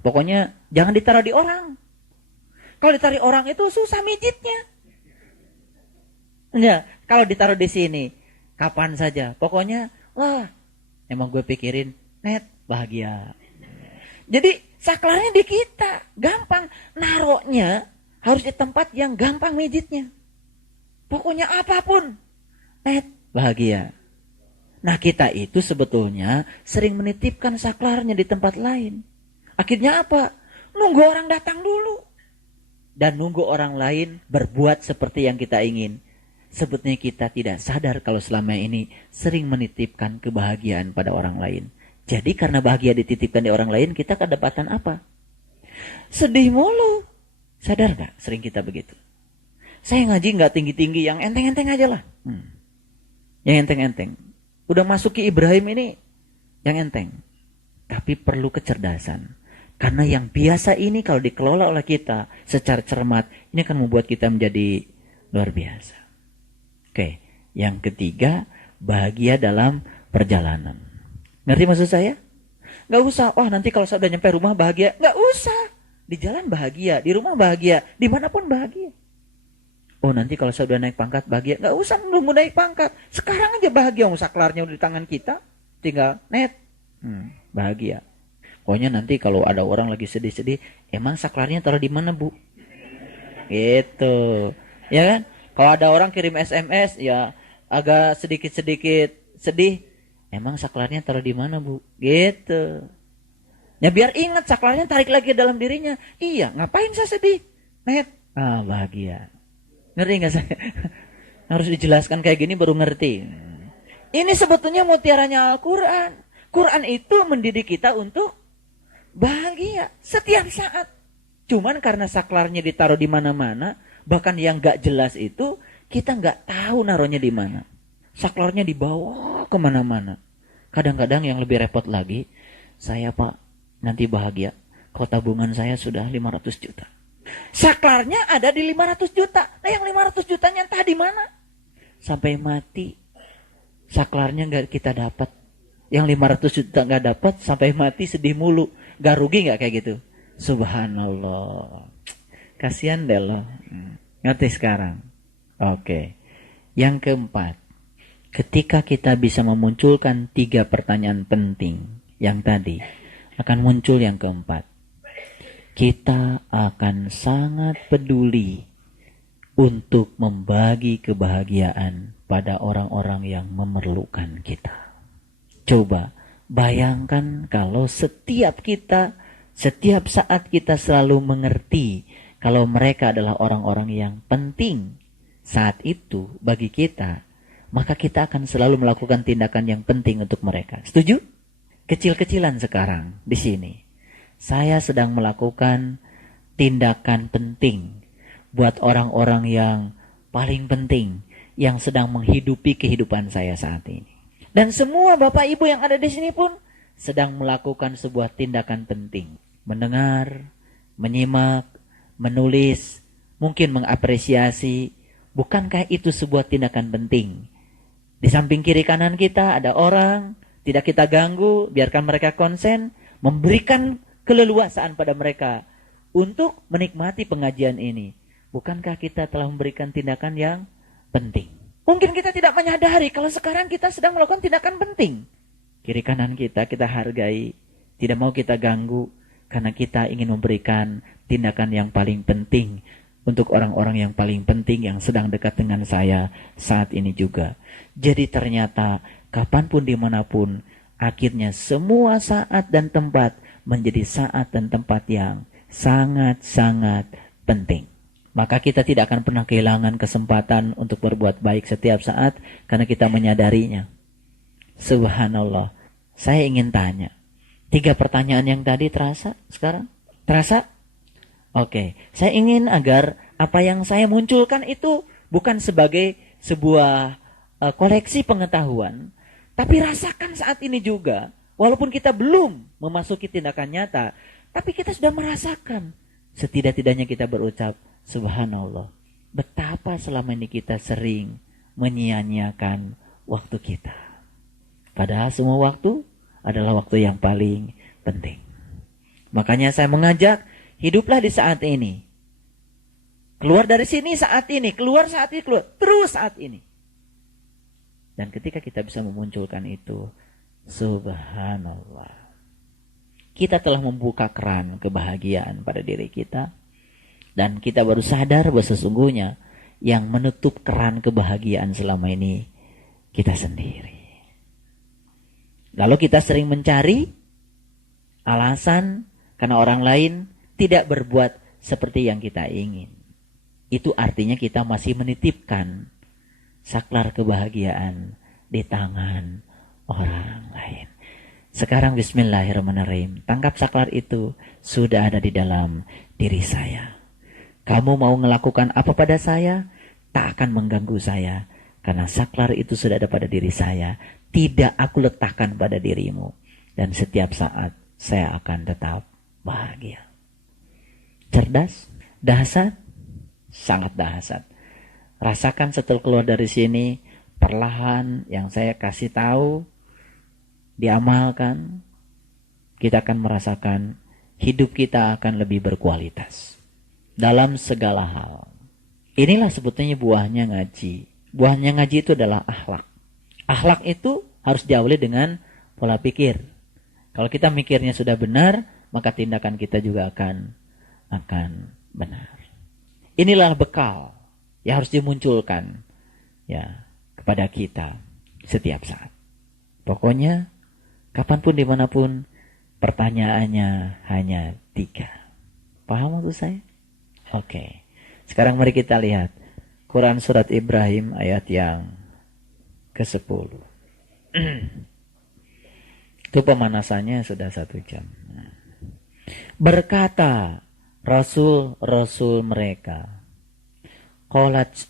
Pokoknya jangan ditaruh di orang. Kalau ditaruh di orang itu susah mijitnya. Ya, kalau ditaruh di sini kapan saja. Pokoknya wah, emang gue pikirin net bahagia. Jadi saklarnya di kita, gampang. Naruhnya harus di tempat yang gampang mijitnya. Pokoknya apapun, net bahagia. Nah, kita itu sebetulnya sering menitipkan saklarnya di tempat lain. Akhirnya apa? Nunggu orang datang dulu. Dan nunggu orang lain berbuat seperti yang kita ingin. Sebetulnya kita tidak sadar kalau selama ini sering menitipkan kebahagiaan pada orang lain. Jadi karena bahagia dititipkan di orang lain, kita kedapatan apa? Sedih mulu. Sadar gak? Sering kita begitu. Saya ngaji gak tinggi-tinggi, yang enteng-enteng aja lah. Yang enteng-enteng. Udah masuk ke Ibrahim ini, yang enteng. Tapi perlu kecerdasan. Karena yang biasa ini kalau dikelola oleh kita secara cermat, ini akan membuat kita menjadi luar biasa. Oke, yang ketiga, bahagia dalam perjalanan. Ngerti maksud saya? Gak usah, nanti kalau saya udah nyampe rumah bahagia. Gak usah. Di jalan bahagia, di rumah bahagia, dimanapun bahagia. Nanti kalau saya udah naik pangkat bahagia. Gak usah nunggu naik pangkat. Sekarang aja bahagia. Saklarnya udah di tangan kita. Tinggal net. Bahagia. Pokoknya nanti kalau ada orang lagi sedih-sedih. Emang saklarnya taruh di mana, Bu? Gitu. Ya kan? Kalau ada orang kirim SMS ya agak sedikit-sedikit sedih, emang saklarnya taruh di mana, Bu? Gitu. Ya biar ingat saklarnya tarik lagi ke dalam dirinya. Iya, ngapain saya sedih? Net. Ah, bahagia. Ngerti nggak saya? Harus dijelaskan kayak gini baru ngerti. Ini sebetulnya mutiaranya Al-Quran. Quran itu mendidik kita untuk bahagia setiap saat. Cuman karena saklarnya ditaruh di mana-mana, bahkan yang nggak jelas itu kita nggak tahu naruhnya di mana. Saklarnya dibawa kemana-mana. Kadang-kadang yang lebih repot lagi, saya Pak nanti bahagia. Kalau tabungan saya sudah 500 juta. Saklarnya ada di 500 juta. Nah yang 500 jutanya entah di mana. Sampai mati saklarnya nggak kita dapat. Yang 500 juta nggak dapat sampai mati sedih mulu. Gak rugi nggak kayak gitu? Subhanallah. Kasihan deh lo. Ngerti sekarang? Oke. Yang keempat. Ketika kita bisa memunculkan 3 pertanyaan penting yang tadi, akan muncul yang keempat. Kita akan sangat peduli untuk membagi kebahagiaan pada orang-orang yang memerlukan kita. Coba bayangkan kalau setiap saat kita selalu mengerti kalau mereka adalah orang-orang yang penting saat itu bagi kita, maka kita akan selalu melakukan tindakan yang penting untuk mereka. Setuju? Kecil-kecilan sekarang di sini. Saya sedang melakukan tindakan penting buat orang-orang yang paling penting yang sedang menghidupi kehidupan saya saat ini. Dan semua Bapak Ibu yang ada di sini pun sedang melakukan sebuah tindakan penting. Mendengar, menyimak, menulis, mungkin mengapresiasi. Bukankah itu sebuah tindakan penting? Di samping kiri kanan kita ada orang, tidak kita ganggu, biarkan mereka konsen, memberikan keleluasaan pada mereka untuk menikmati pengajian ini. Bukankah kita telah memberikan tindakan yang penting? Mungkin kita tidak menyadari kalau sekarang kita sedang melakukan tindakan penting. Kiri kanan kita hargai, tidak mau kita ganggu, karena kita ingin memberikan tindakan yang paling penting untuk orang-orang yang paling penting yang sedang dekat dengan saya saat ini juga. Jadi ternyata kapanpun dimanapun, akhirnya semua saat dan tempat menjadi saat dan tempat yang sangat-sangat penting. Maka kita tidak akan pernah kehilangan kesempatan untuk berbuat baik setiap saat karena kita menyadarinya. Subhanallah. Saya ingin tanya, 3 pertanyaan yang tadi terasa sekarang? Terasa? Oke. Saya ingin agar apa yang saya munculkan itu bukan sebagai sebuah koleksi pengetahuan, tapi rasakan saat ini juga. Walaupun kita belum memasuki tindakan nyata, tapi kita sudah merasakan. Setidak-tidaknya kita berucap, Subhanallah, betapa selama ini kita sering menyia-nyiakan waktu kita. Padahal semua waktu adalah waktu yang paling penting. Makanya saya mengajak, hiduplah di saat ini. Keluar dari sini saat ini, keluar saat ini, keluar terus saat ini. Dan ketika kita bisa memunculkan itu, Subhanallah, kita telah membuka keran kebahagiaan pada diri kita. Dan kita baru sadar bahwa sesungguhnya yang menutup keran kebahagiaan selama ini kita sendiri. Lalu kita sering mencari alasan karena orang lain tidak berbuat seperti yang kita ingin. Itu artinya kita masih menitipkan saklar kebahagiaan di tangan orang lain. Sekarang bismillahirrahmanirrahim. Tangkap saklar itu sudah ada di dalam diri saya. Kamu mau melakukan apa pada saya, tak akan mengganggu saya. Karena saklar itu sudah ada pada diri saya. Tidak aku letakkan pada dirimu. Dan setiap saat saya akan tetap bahagia. Cerdas? Dahsyat? Sangat dahsyat. Rasakan setelah keluar dari sini, perlahan yang saya kasih tahu, diamalkan, kita akan merasakan hidup kita akan lebih berkualitas. Dalam segala hal. Inilah sebetulnya buahnya ngaji. Buahnya ngaji itu adalah akhlak. Akhlak itu harus diawali dengan pola pikir. Kalau kita mikirnya sudah benar, maka tindakan kita juga akan benar. Inilah bekal yang harus dimunculkan ya kepada kita setiap saat. Pokoknya kapanpun dimanapun pertanyaannya hanya 3. Paham maksud saya? Oke. Sekarang mari kita lihat Quran surat Ibrahim ayat yang ke-10. Itu pemanasannya sudah 1 jam. Berkata Rasul-Rasul mereka, qalat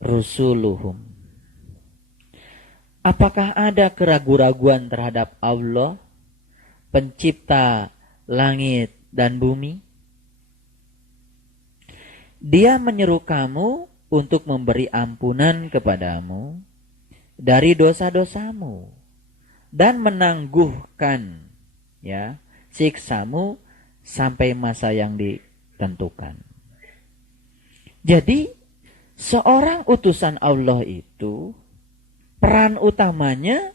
rusuluhum, apakah ada keraguan-raguan terhadap Allah, pencipta langit dan bumi? Dia menyeru kamu untuk memberi ampunan kepadamu dari dosa-dosamu dan menangguhkan ya siksamu sampai masa yang ditentukan. Jadi seorang utusan Allah itu peran utamanya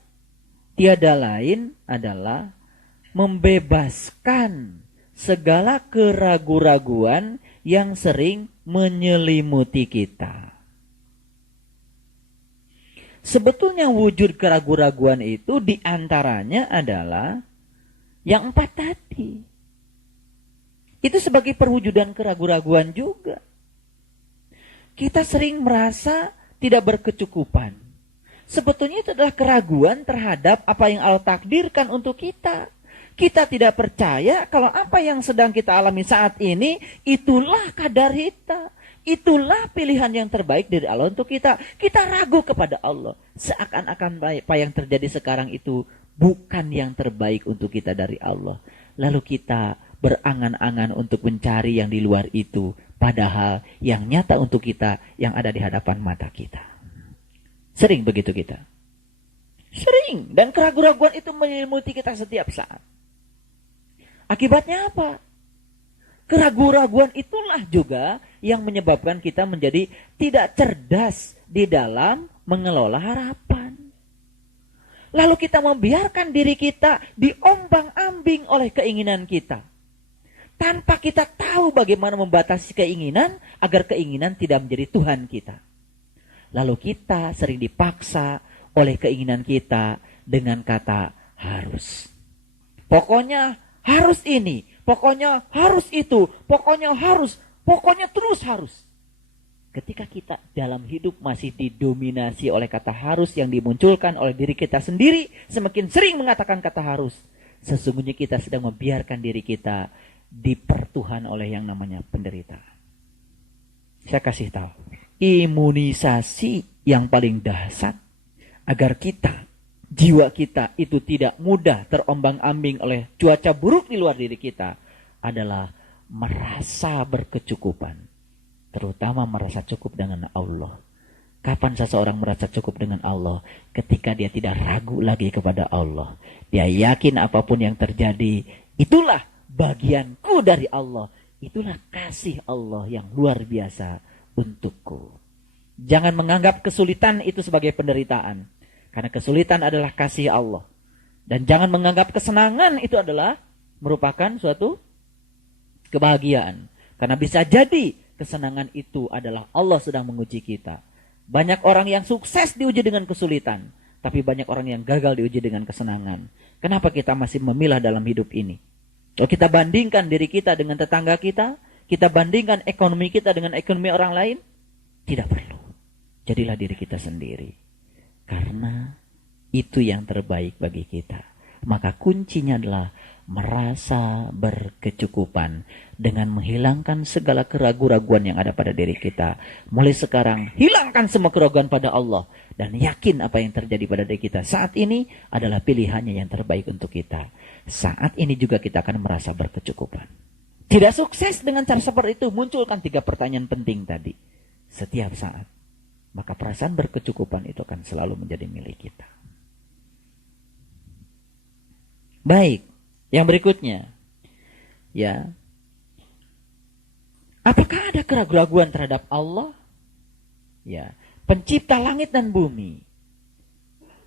tiada lain adalah membebaskan segala keraguan-raguan yang sering menyelimuti kita. Sebetulnya wujud keraguan-raguan itu diantaranya adalah yang 4 tadi. Itu sebagai perwujudan keraguan-raguan juga. Kita sering merasa tidak berkecukupan. Sebetulnya itu adalah keraguan terhadap apa yang Allah takdirkan untuk kita. Kita tidak percaya kalau apa yang sedang kita alami saat ini, itulah kadar kita. Itulah pilihan yang terbaik dari Allah untuk kita. Kita ragu kepada Allah. Seakan-akan apa yang terjadi sekarang itu bukan yang terbaik untuk kita dari Allah. Lalu kita berangan-angan untuk mencari yang di luar itu. Padahal yang nyata untuk kita yang ada di hadapan mata kita. Sering begitu kita. Sering. Dan keraguan-raguan itu menyelimuti kita setiap saat. Akibatnya apa? Keraguan-raguan itulah juga yang menyebabkan kita menjadi tidak cerdas di dalam mengelola harapan. Lalu kita membiarkan diri kita diombang-ambing oleh keinginan kita. Tanpa kita tahu bagaimana membatasi keinginan agar keinginan tidak menjadi Tuhan kita. Lalu kita sering dipaksa oleh keinginan kita dengan kata harus. Pokoknya harus ini, pokoknya harus itu, pokoknya terus harus. Ketika kita dalam hidup masih didominasi oleh kata harus yang dimunculkan oleh diri kita sendiri, semakin sering mengatakan kata harus, sesungguhnya kita sedang membiarkan diri kita dipertuhan oleh yang namanya penderitaan. Saya kasih tahu, imunisasi yang paling dahsyat agar kita, jiwa kita itu tidak mudah terombang-ambing oleh cuaca buruk di luar diri kita adalah merasa berkecukupan. Terutama merasa cukup dengan Allah. Kapan seseorang merasa cukup dengan Allah? Ketika dia tidak ragu lagi kepada Allah. Dia yakin apapun yang terjadi, itulah bagianku dari Allah. Itulah kasih Allah yang luar biasa untukku. Jangan menganggap kesulitan itu sebagai penderitaan. Karena kesulitan adalah kasih Allah. Dan jangan menganggap kesenangan itu adalah merupakan suatu kebahagiaan. Karena bisa jadi kesenangan itu adalah Allah sedang menguji kita. Banyak orang yang sukses diuji dengan kesulitan. Tapi banyak orang yang gagal diuji dengan kesenangan. Kenapa kita masih memilah dalam hidup ini? Kalau kita bandingkan diri kita dengan tetangga kita, kita bandingkan ekonomi kita dengan ekonomi orang lain, tidak perlu. Jadilah diri kita sendiri. Karena itu yang terbaik bagi kita. Maka kuncinya adalah merasa berkecukupan dengan menghilangkan segala keraguan-raguan yang ada pada diri kita. Mulai sekarang, hilangkan semua keraguan pada Allah. Dan yakin apa yang terjadi pada diri kita saat ini adalah pilihannya yang terbaik untuk kita. Saat ini juga kita akan merasa berkecukupan. Tidak sukses dengan cara seperti itu, munculkan 3 pertanyaan penting tadi. Setiap saat. Maka perasaan berkecukupan itu akan selalu menjadi milik kita. Baik, yang berikutnya. Ya. Apakah ada keraguan-raguan terhadap Allah? Ya, pencipta langit dan bumi.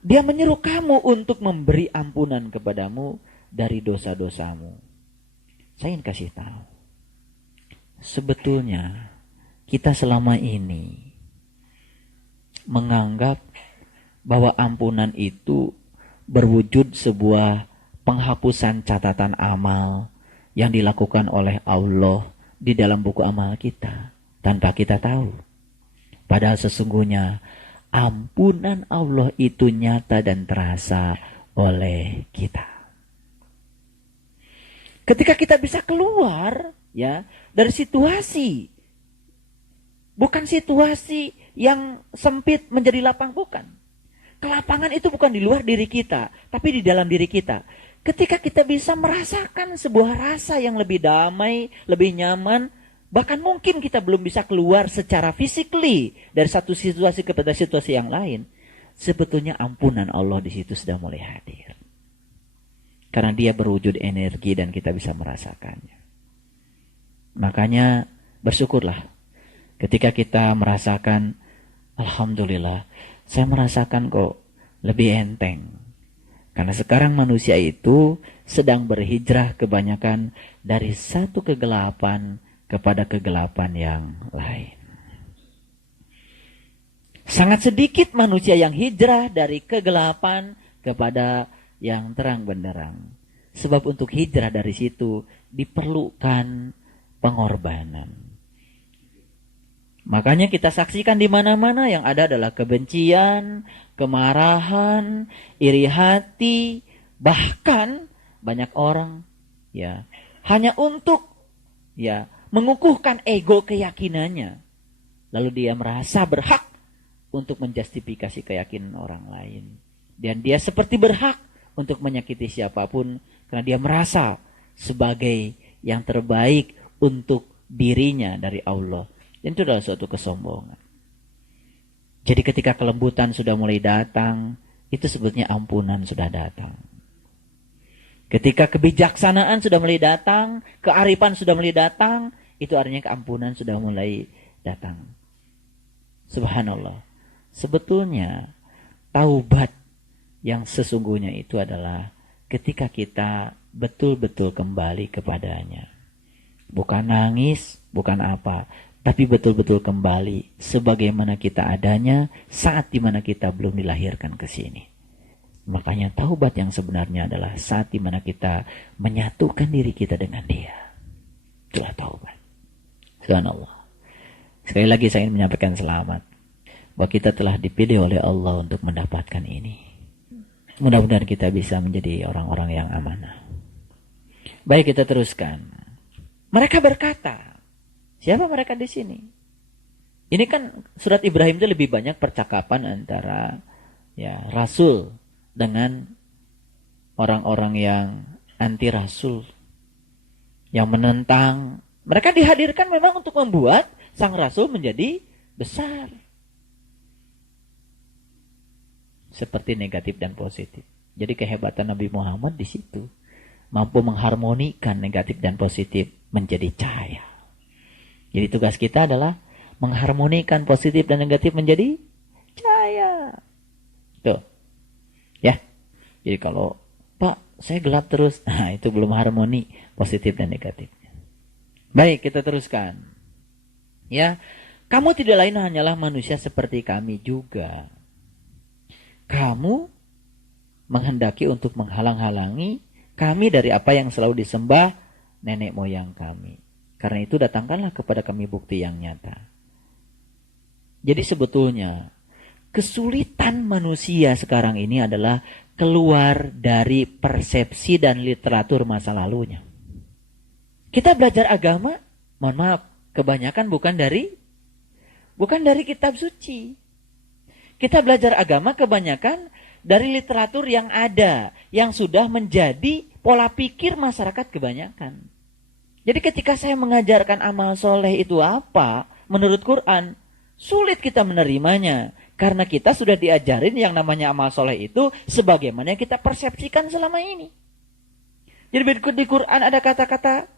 Dia menyeru kamu untuk memberi ampunan kepadamu dari dosa-dosamu. Saya ingin kasih tahu. Sebetulnya kita selama ini menganggap bahwa ampunan itu berwujud sebuah penghapusan catatan amal yang dilakukan oleh Allah di dalam buku amal kita tanpa kita tahu. Padahal sesungguhnya ampunan Allah itu nyata dan terasa oleh kita. Ketika kita bisa keluar ya dari situasi, bukan situasi yang sempit menjadi lapang, bukan. Kelapangan itu bukan di luar diri kita, tapi di dalam diri kita. Ketika kita bisa merasakan sebuah rasa yang lebih damai, lebih nyaman, bahkan mungkin kita belum bisa keluar secara physically dari satu situasi kepada situasi yang lain, sebetulnya ampunan Allah di situ sudah mulai hadir. Karena dia berwujud energi dan kita bisa merasakannya. Makanya bersyukurlah ketika kita merasakan, alhamdulillah, saya merasakan kok lebih enteng. Karena sekarang manusia itu sedang berhijrah kebanyakan dari satu kegelapan kepada kegelapan yang lain. Sangat sedikit manusia yang hijrah dari kegelapan kepada yang terang benderang. Sebab untuk hijrah dari situ diperlukan pengorbanan. Makanya kita saksikan di mana-mana yang ada adalah kebencian, kemarahan, iri hati, bahkan banyak orang ya hanya untuk ya mengukuhkan ego keyakinannya. Lalu dia merasa berhak untuk menjustifikasi keyakinan orang lain. Dan dia seperti berhak untuk menyakiti siapapun karena dia merasa sebagai yang terbaik untuk dirinya dari Allah. Dan itu adalah suatu kesombongan. Jadi ketika kelembutan sudah mulai datang, itu sebetulnya ampunan sudah datang. Ketika kebijaksanaan sudah mulai datang, kearifan sudah mulai datang, itu artinya keampunan sudah mulai datang. Subhanallah. Sebetulnya taubat yang sesungguhnya itu adalah ketika kita betul-betul kembali kepadanya. Bukan nangis, bukan apa, tapi betul-betul kembali sebagaimana kita adanya saat dimana kita belum dilahirkan ke sini. Makanya taubat yang sebenarnya adalah saat dimana kita menyatukan diri kita dengan Dia. Itulah taubat. Subhanallah. Sekali lagi saya ingin menyampaikan selamat bahwa kita telah dipilih oleh Allah untuk mendapatkan ini. Mudah-mudahan kita bisa menjadi orang-orang yang amanah. Baik, kita teruskan. Mereka berkata, siapa mereka di sini? Ini kan surat Ibrahim itu lebih banyak percakapan antara ya Rasul dengan orang-orang yang anti Rasul, yang menentang. Mereka dihadirkan memang untuk membuat sang Rasul menjadi besar. Seperti negatif dan positif. Jadi kehebatan Nabi Muhammad di situ. Mampu mengharmonikan negatif dan positif menjadi cahaya. Jadi tugas kita adalah mengharmonikan positif dan negatif menjadi cahaya. Tuh. Ya. Jadi kalau, Pak, saya gelap terus. Nah, itu belum harmoni positif dan negatifnya. Baik, kita teruskan. Ya. Kamu tidak lain hanyalah manusia seperti kami juga. Kamu menghendaki untuk menghalang-halangi kami dari apa yang selalu disembah nenek moyang kami. Karena itu datangkanlah kepada kami bukti yang nyata. Jadi sebetulnya kesulitan manusia sekarang ini adalah keluar dari persepsi dan literatur masa lalunya. Kita belajar agama, mohon maaf, kebanyakan bukan dari kitab suci. Kita belajar agama kebanyakan dari literatur yang ada, yang sudah menjadi pola pikir masyarakat kebanyakan. Jadi ketika saya mengajarkan amal soleh itu apa, menurut Quran, sulit kita menerimanya. Karena kita sudah diajarin yang namanya amal soleh itu sebagaimana yang kita persepsikan selama ini. Jadi di Quran ada kata-kata,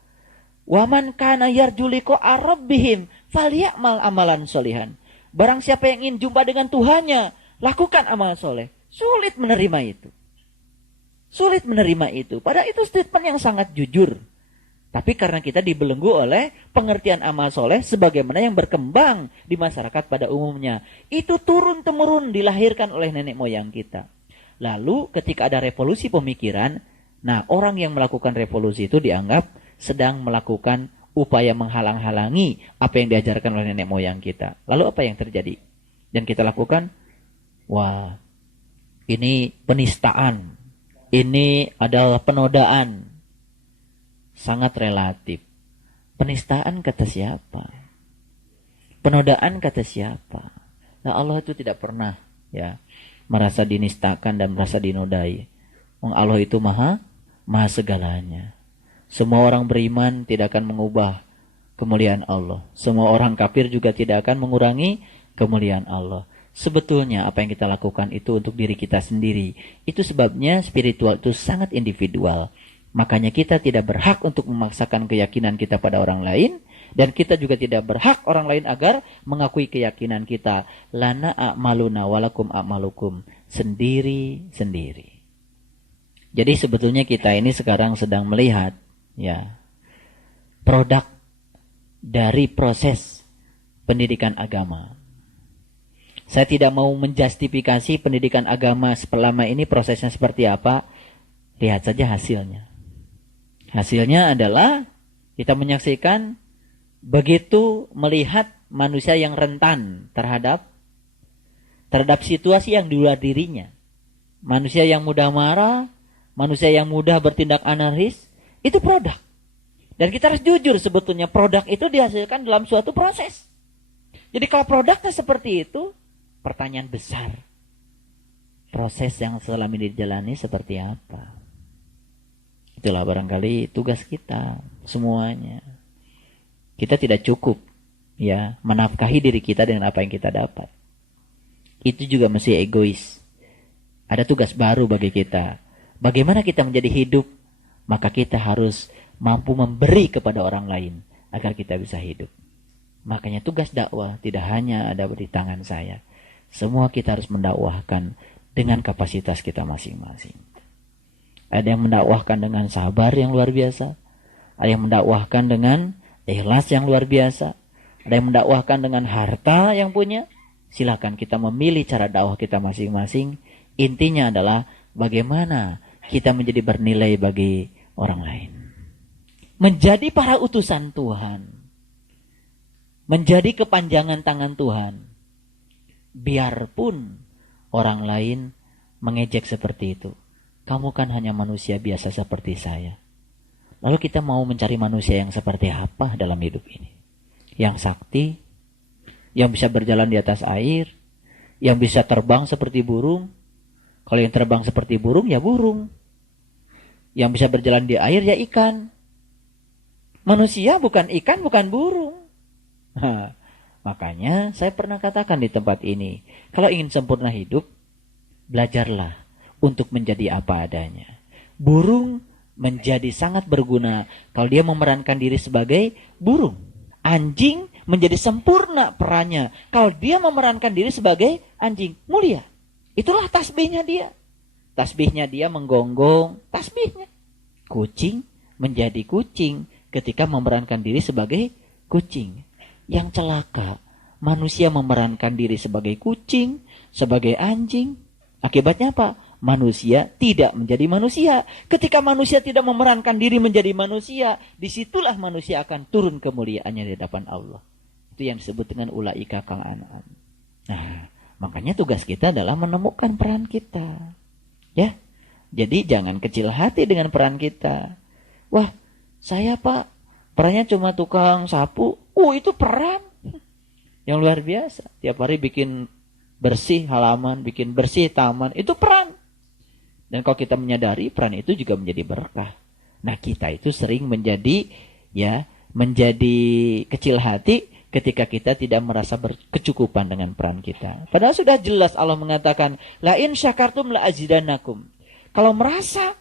وَمَنْ كَانَ يَرْجُ لِقَاءَ رَبِّهِ فَلْيَعْمَلْ عَمَلًا صَالِحًا. Barang siapa yang ingin jumpa dengan Tuhannya, lakukan amal soleh. Sulit menerima itu. Sulit menerima itu. Padahal itu statement yang sangat jujur. Tapi karena kita dibelenggu oleh pengertian amal soleh sebagaimana yang berkembang di masyarakat pada umumnya. Itu turun-temurun dilahirkan oleh nenek moyang kita. Lalu ketika ada revolusi pemikiran, nah orang yang melakukan revolusi itu dianggap sedang melakukan upaya menghalang-halangi apa yang diajarkan oleh nenek moyang kita. Lalu apa yang terjadi? Dan kita lakukan, wah ini penistaan, ini adalah penodaan. Sangat relatif. Penistaan kata siapa? Penodaan kata siapa? Nah Allah itu tidak pernah ya merasa dinistakan dan merasa dinodai. Allah itu maha segalanya. Semua orang beriman tidak akan mengubah kemuliaan Allah. Semua orang kafir juga tidak akan mengurangi kemuliaan Allah. Sebetulnya apa yang kita lakukan itu untuk diri kita sendiri. Itu sebabnya spiritual itu sangat individual. Makanya kita tidak berhak untuk memaksakan keyakinan kita pada orang lain. Dan kita juga tidak berhak orang lain agar mengakui keyakinan kita. Lana a'maluna walakum a'malukum. Sendiri-sendiri. Jadi sebetulnya kita ini sekarang sedang melihat ya produk dari proses pendidikan agama. Saya tidak mau menjustifikasi pendidikan agama selama ini prosesnya seperti apa. Lihat saja hasilnya. Hasilnya adalah kita menyaksikan begitu melihat manusia yang rentan terhadap situasi yang di luar dirinya. Manusia yang mudah marah, manusia yang mudah bertindak anarkis, itu produk. Dan kita harus jujur sebetulnya produk itu dihasilkan dalam suatu proses. Jadi kalau produknya seperti itu, pertanyaan besar. Proses yang selama ini dijalani seperti apa? Itulah barangkali tugas kita semuanya. Kita tidak cukup ya menafkahi diri kita dengan apa yang kita dapat. Itu juga mesti egois. Ada tugas baru bagi kita. Bagaimana kita menjadi hidup? Maka kita harus mampu memberi kepada orang lain agar kita bisa hidup. Makanya tugas dakwah tidak hanya ada di tangan saya. Semua kita harus mendakwahkan dengan kapasitas kita masing-masing. Ada yang mendakwahkan dengan sabar yang luar biasa. Ada yang mendakwahkan dengan ikhlas yang luar biasa. Ada yang mendakwahkan dengan harta yang punya. Silakan kita memilih cara dakwah kita masing-masing. Intinya adalah bagaimana kita menjadi bernilai bagi orang lain. Menjadi para utusan Tuhan. Menjadi kepanjangan tangan Tuhan. Biarpun orang lain mengejek seperti itu. Kamu kan hanya manusia biasa seperti saya. Lalu kita mau mencari manusia yang seperti apa dalam hidup ini? Yang sakti, yang bisa berjalan di atas air, yang bisa terbang seperti burung. Kalau yang terbang seperti burung, ya burung. Yang bisa berjalan di air, ya ikan. Manusia bukan ikan, bukan burung. Makanya saya pernah katakan di tempat ini, kalau ingin sempurna hidup, belajarlah untuk menjadi apa adanya. Burung menjadi sangat berguna kalau dia memerankan diri sebagai burung. Anjing menjadi sempurna perannya kalau dia memerankan diri sebagai anjing. Mulia. Itulah tasbihnya dia. Tasbihnya dia menggonggong tasbihnya. Kucing menjadi kucing ketika memerankan diri sebagai kucing. Yang celaka, manusia memerankan diri sebagai kucing, sebagai anjing. Akibatnya apa? Manusia tidak menjadi manusia. Ketika manusia tidak memerankan diri menjadi manusia, disitulah manusia akan turun kemuliaannya di hadapan Allah. Itu yang disebut dengan ulaika kal an'am. Nah, makanya tugas kita adalah menemukan peran kita. Ya. Jadi jangan kecil hati dengan peran kita. Wah, saya Pak, perannya cuma tukang sapu. Itu peran yang luar biasa. Tiap hari bikin bersih halaman, bikin bersih taman, itu peran. Dan kalau kita menyadari peran itu juga menjadi berkah. Nah, kita itu sering menjadi kecil hati ketika kita tidak merasa berkecukupan dengan peran kita. Padahal sudah jelas Allah mengatakan, la in syakartum la azidannakum. Kalau merasa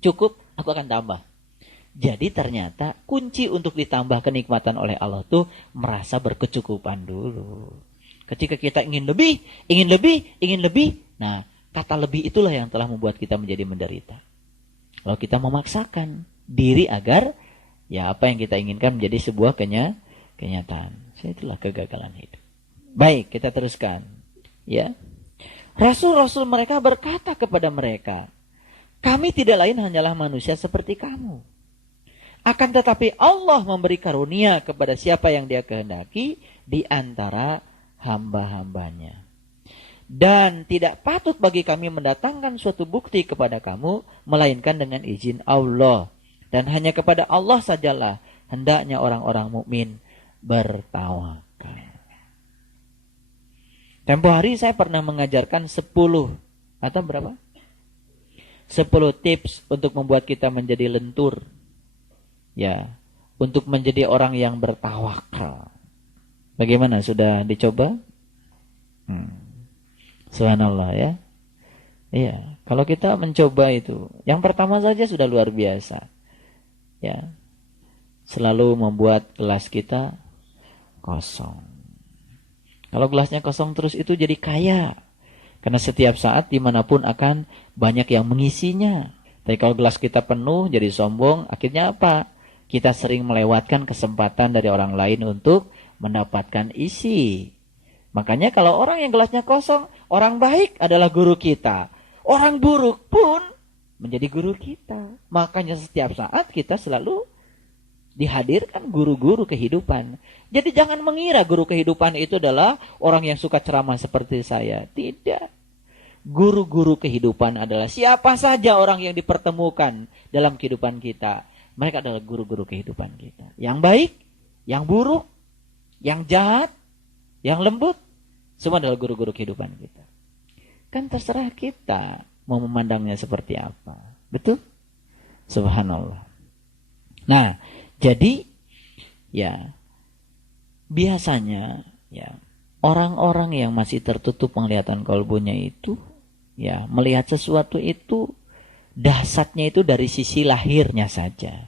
cukup, aku akan tambah. Jadi ternyata kunci untuk ditambah kenikmatan oleh Allah tuh merasa berkecukupan dulu. Ketika kita ingin lebih, nah kata lebih itulah yang telah membuat kita menjadi menderita. Kalau kita memaksakan diri agar Ya, apa yang kita inginkan menjadi sebuah kenyataan. Itulah kegagalan hidup. Baik, kita teruskan. Ya. Rasul-rasul mereka berkata kepada mereka, kami tidak lain hanyalah manusia seperti kamu. Akan tetapi Allah memberi karunia kepada siapa yang Dia kehendaki di antara hamba-hambanya. Dan tidak patut bagi kami mendatangkan suatu bukti kepada kamu, melainkan dengan izin Allah. Dan hanya kepada Allah sajalah hendaknya orang-orang mukmin bertawakal. Tempo hari saya pernah mengajarkan 10 atau berapa? 10 tips untuk membuat kita menjadi lentur. Ya, untuk menjadi orang yang bertawakal. Bagaimana, sudah dicoba? Subhanallah ya. Iya, kalau kita mencoba itu, yang pertama saja sudah luar biasa. Ya. Selalu membuat gelas kita kosong. Kalau gelasnya kosong terus itu jadi kaya. Karena setiap saat dimanapun akan banyak yang mengisinya. Tapi kalau gelas kita penuh jadi sombong, akhirnya apa? Kita sering melewatkan kesempatan dari orang lain untuk mendapatkan isi. Makanya kalau orang yang gelasnya kosong, orang baik adalah guru kita. Orang buruk pun menjadi guru kita. Makanya setiap saat kita selalu dihadirkan guru-guru kehidupan. Jadi jangan mengira guru kehidupan itu adalah orang yang suka ceramah seperti saya. Tidak. Guru-guru kehidupan adalah siapa saja orang yang dipertemukan dalam kehidupan kita. Mereka adalah guru-guru kehidupan kita. Yang baik, yang buruk, yang jahat, yang lembut. Semua adalah guru-guru kehidupan kita. Kan terserah kita mau memandangnya seperti apa. Betul? Subhanallah. Nah, jadi ya biasanya ya orang-orang yang masih tertutup penglihatan kalbunya itu ya melihat sesuatu itu dahsyatnya itu dari sisi lahirnya saja.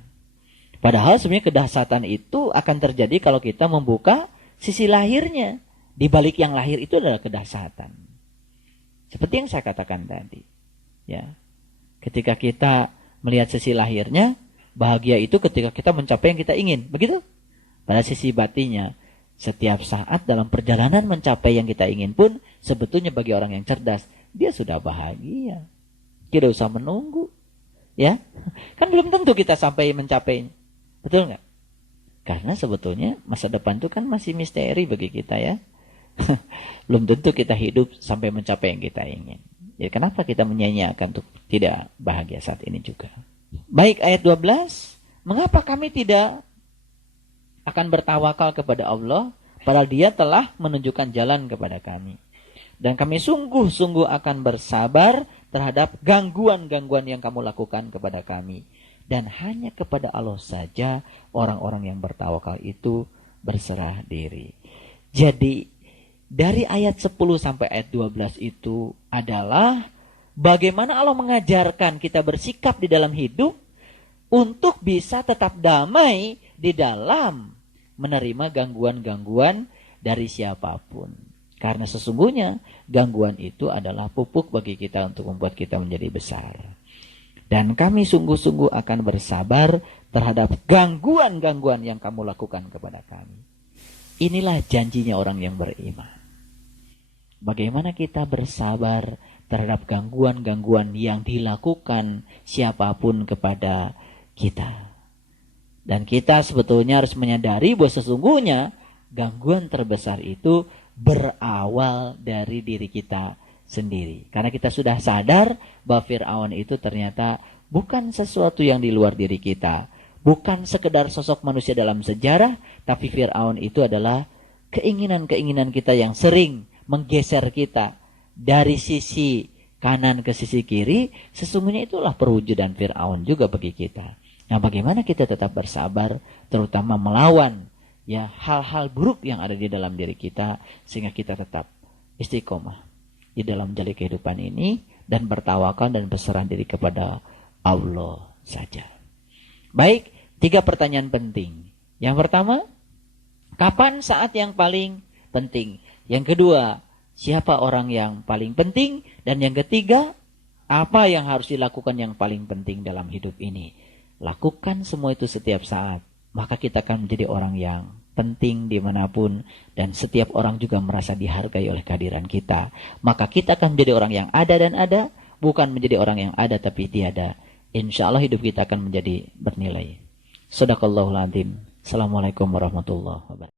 Padahal sebenarnya kedahsyatan itu akan terjadi kalau kita membuka sisi lahirnya. Di balik yang lahir itu adalah kedahsyatan. Seperti yang saya katakan tadi. Ya. Ketika kita melihat sisi lahirnya, bahagia itu ketika kita mencapai yang kita ingin. Begitu? Pada sisi batinnya, setiap saat dalam perjalanan mencapai yang kita ingin pun, sebetulnya bagi orang yang cerdas, dia sudah bahagia. Tidak usah menunggu. Ya, kan belum tentu kita sampai mencapainya. Betul nggak? Karena sebetulnya masa depan itu kan masih misteri bagi kita ya. Belum tentu kita hidup sampai mencapai yang kita ingin. Jadi kenapa kita menyanyiakan untuk tidak bahagia saat ini juga? Baik, ayat 12. Mengapa kami tidak akan bertawakal kepada Allah, padahal Dia telah menunjukkan jalan kepada kami. Dan kami sungguh-sungguh akan bersabar terhadap gangguan-gangguan yang kamu lakukan kepada kami. Dan hanya kepada Allah saja orang-orang yang bertawakal itu berserah diri. Jadi dari ayat 10 sampai ayat 12 itu adalah bagaimana Allah mengajarkan kita bersikap di dalam hidup untuk bisa tetap damai di dalam menerima gangguan-gangguan dari siapapun. Karena sesungguhnya gangguan itu adalah pupuk bagi kita untuk membuat kita menjadi besar. Dan kami sungguh-sungguh akan bersabar terhadap gangguan-gangguan yang kamu lakukan kepada kami. Inilah janjinya orang yang beriman. Bagaimana kita bersabar terhadap gangguan-gangguan yang dilakukan siapapun kepada kita. Dan kita sebetulnya harus menyadari bahwa sesungguhnya gangguan terbesar itu berawal dari diri kita sendiri. Karena kita sudah sadar bahwa Fir'aun itu ternyata bukan sesuatu yang di luar diri kita. Bukan sekedar sosok manusia dalam sejarah, tapi Fir'aun itu adalah keinginan-keinginan kita yang sering menggeser kita dari sisi kanan ke sisi kiri. Sesungguhnya itulah perwujudan Fir'aun juga bagi kita. Nah, bagaimana kita tetap bersabar, terutama melawan ya hal-hal buruk yang ada di dalam diri kita, sehingga kita tetap istiqomah di dalam menjalani kehidupan ini dan bertawakal dan berserah diri kepada Allah saja. Baik, 3 pertanyaan penting. Yang pertama, kapan saat yang paling penting? Yang kedua, siapa orang yang paling penting? Dan yang ketiga, apa yang harus dilakukan yang paling penting dalam hidup ini? lakukan semua itu setiap saat, maka kita akan menjadi orang yang penting dimanapun, dan setiap orang juga merasa dihargai oleh kehadiran kita. Maka kita akan menjadi orang yang ada dan ada, bukan menjadi orang yang ada tapi tiada. Insya Allah hidup kita akan menjadi bernilai. Shadaqallahul adzim. Assalamualaikum warahmatullahi wabarakatuh.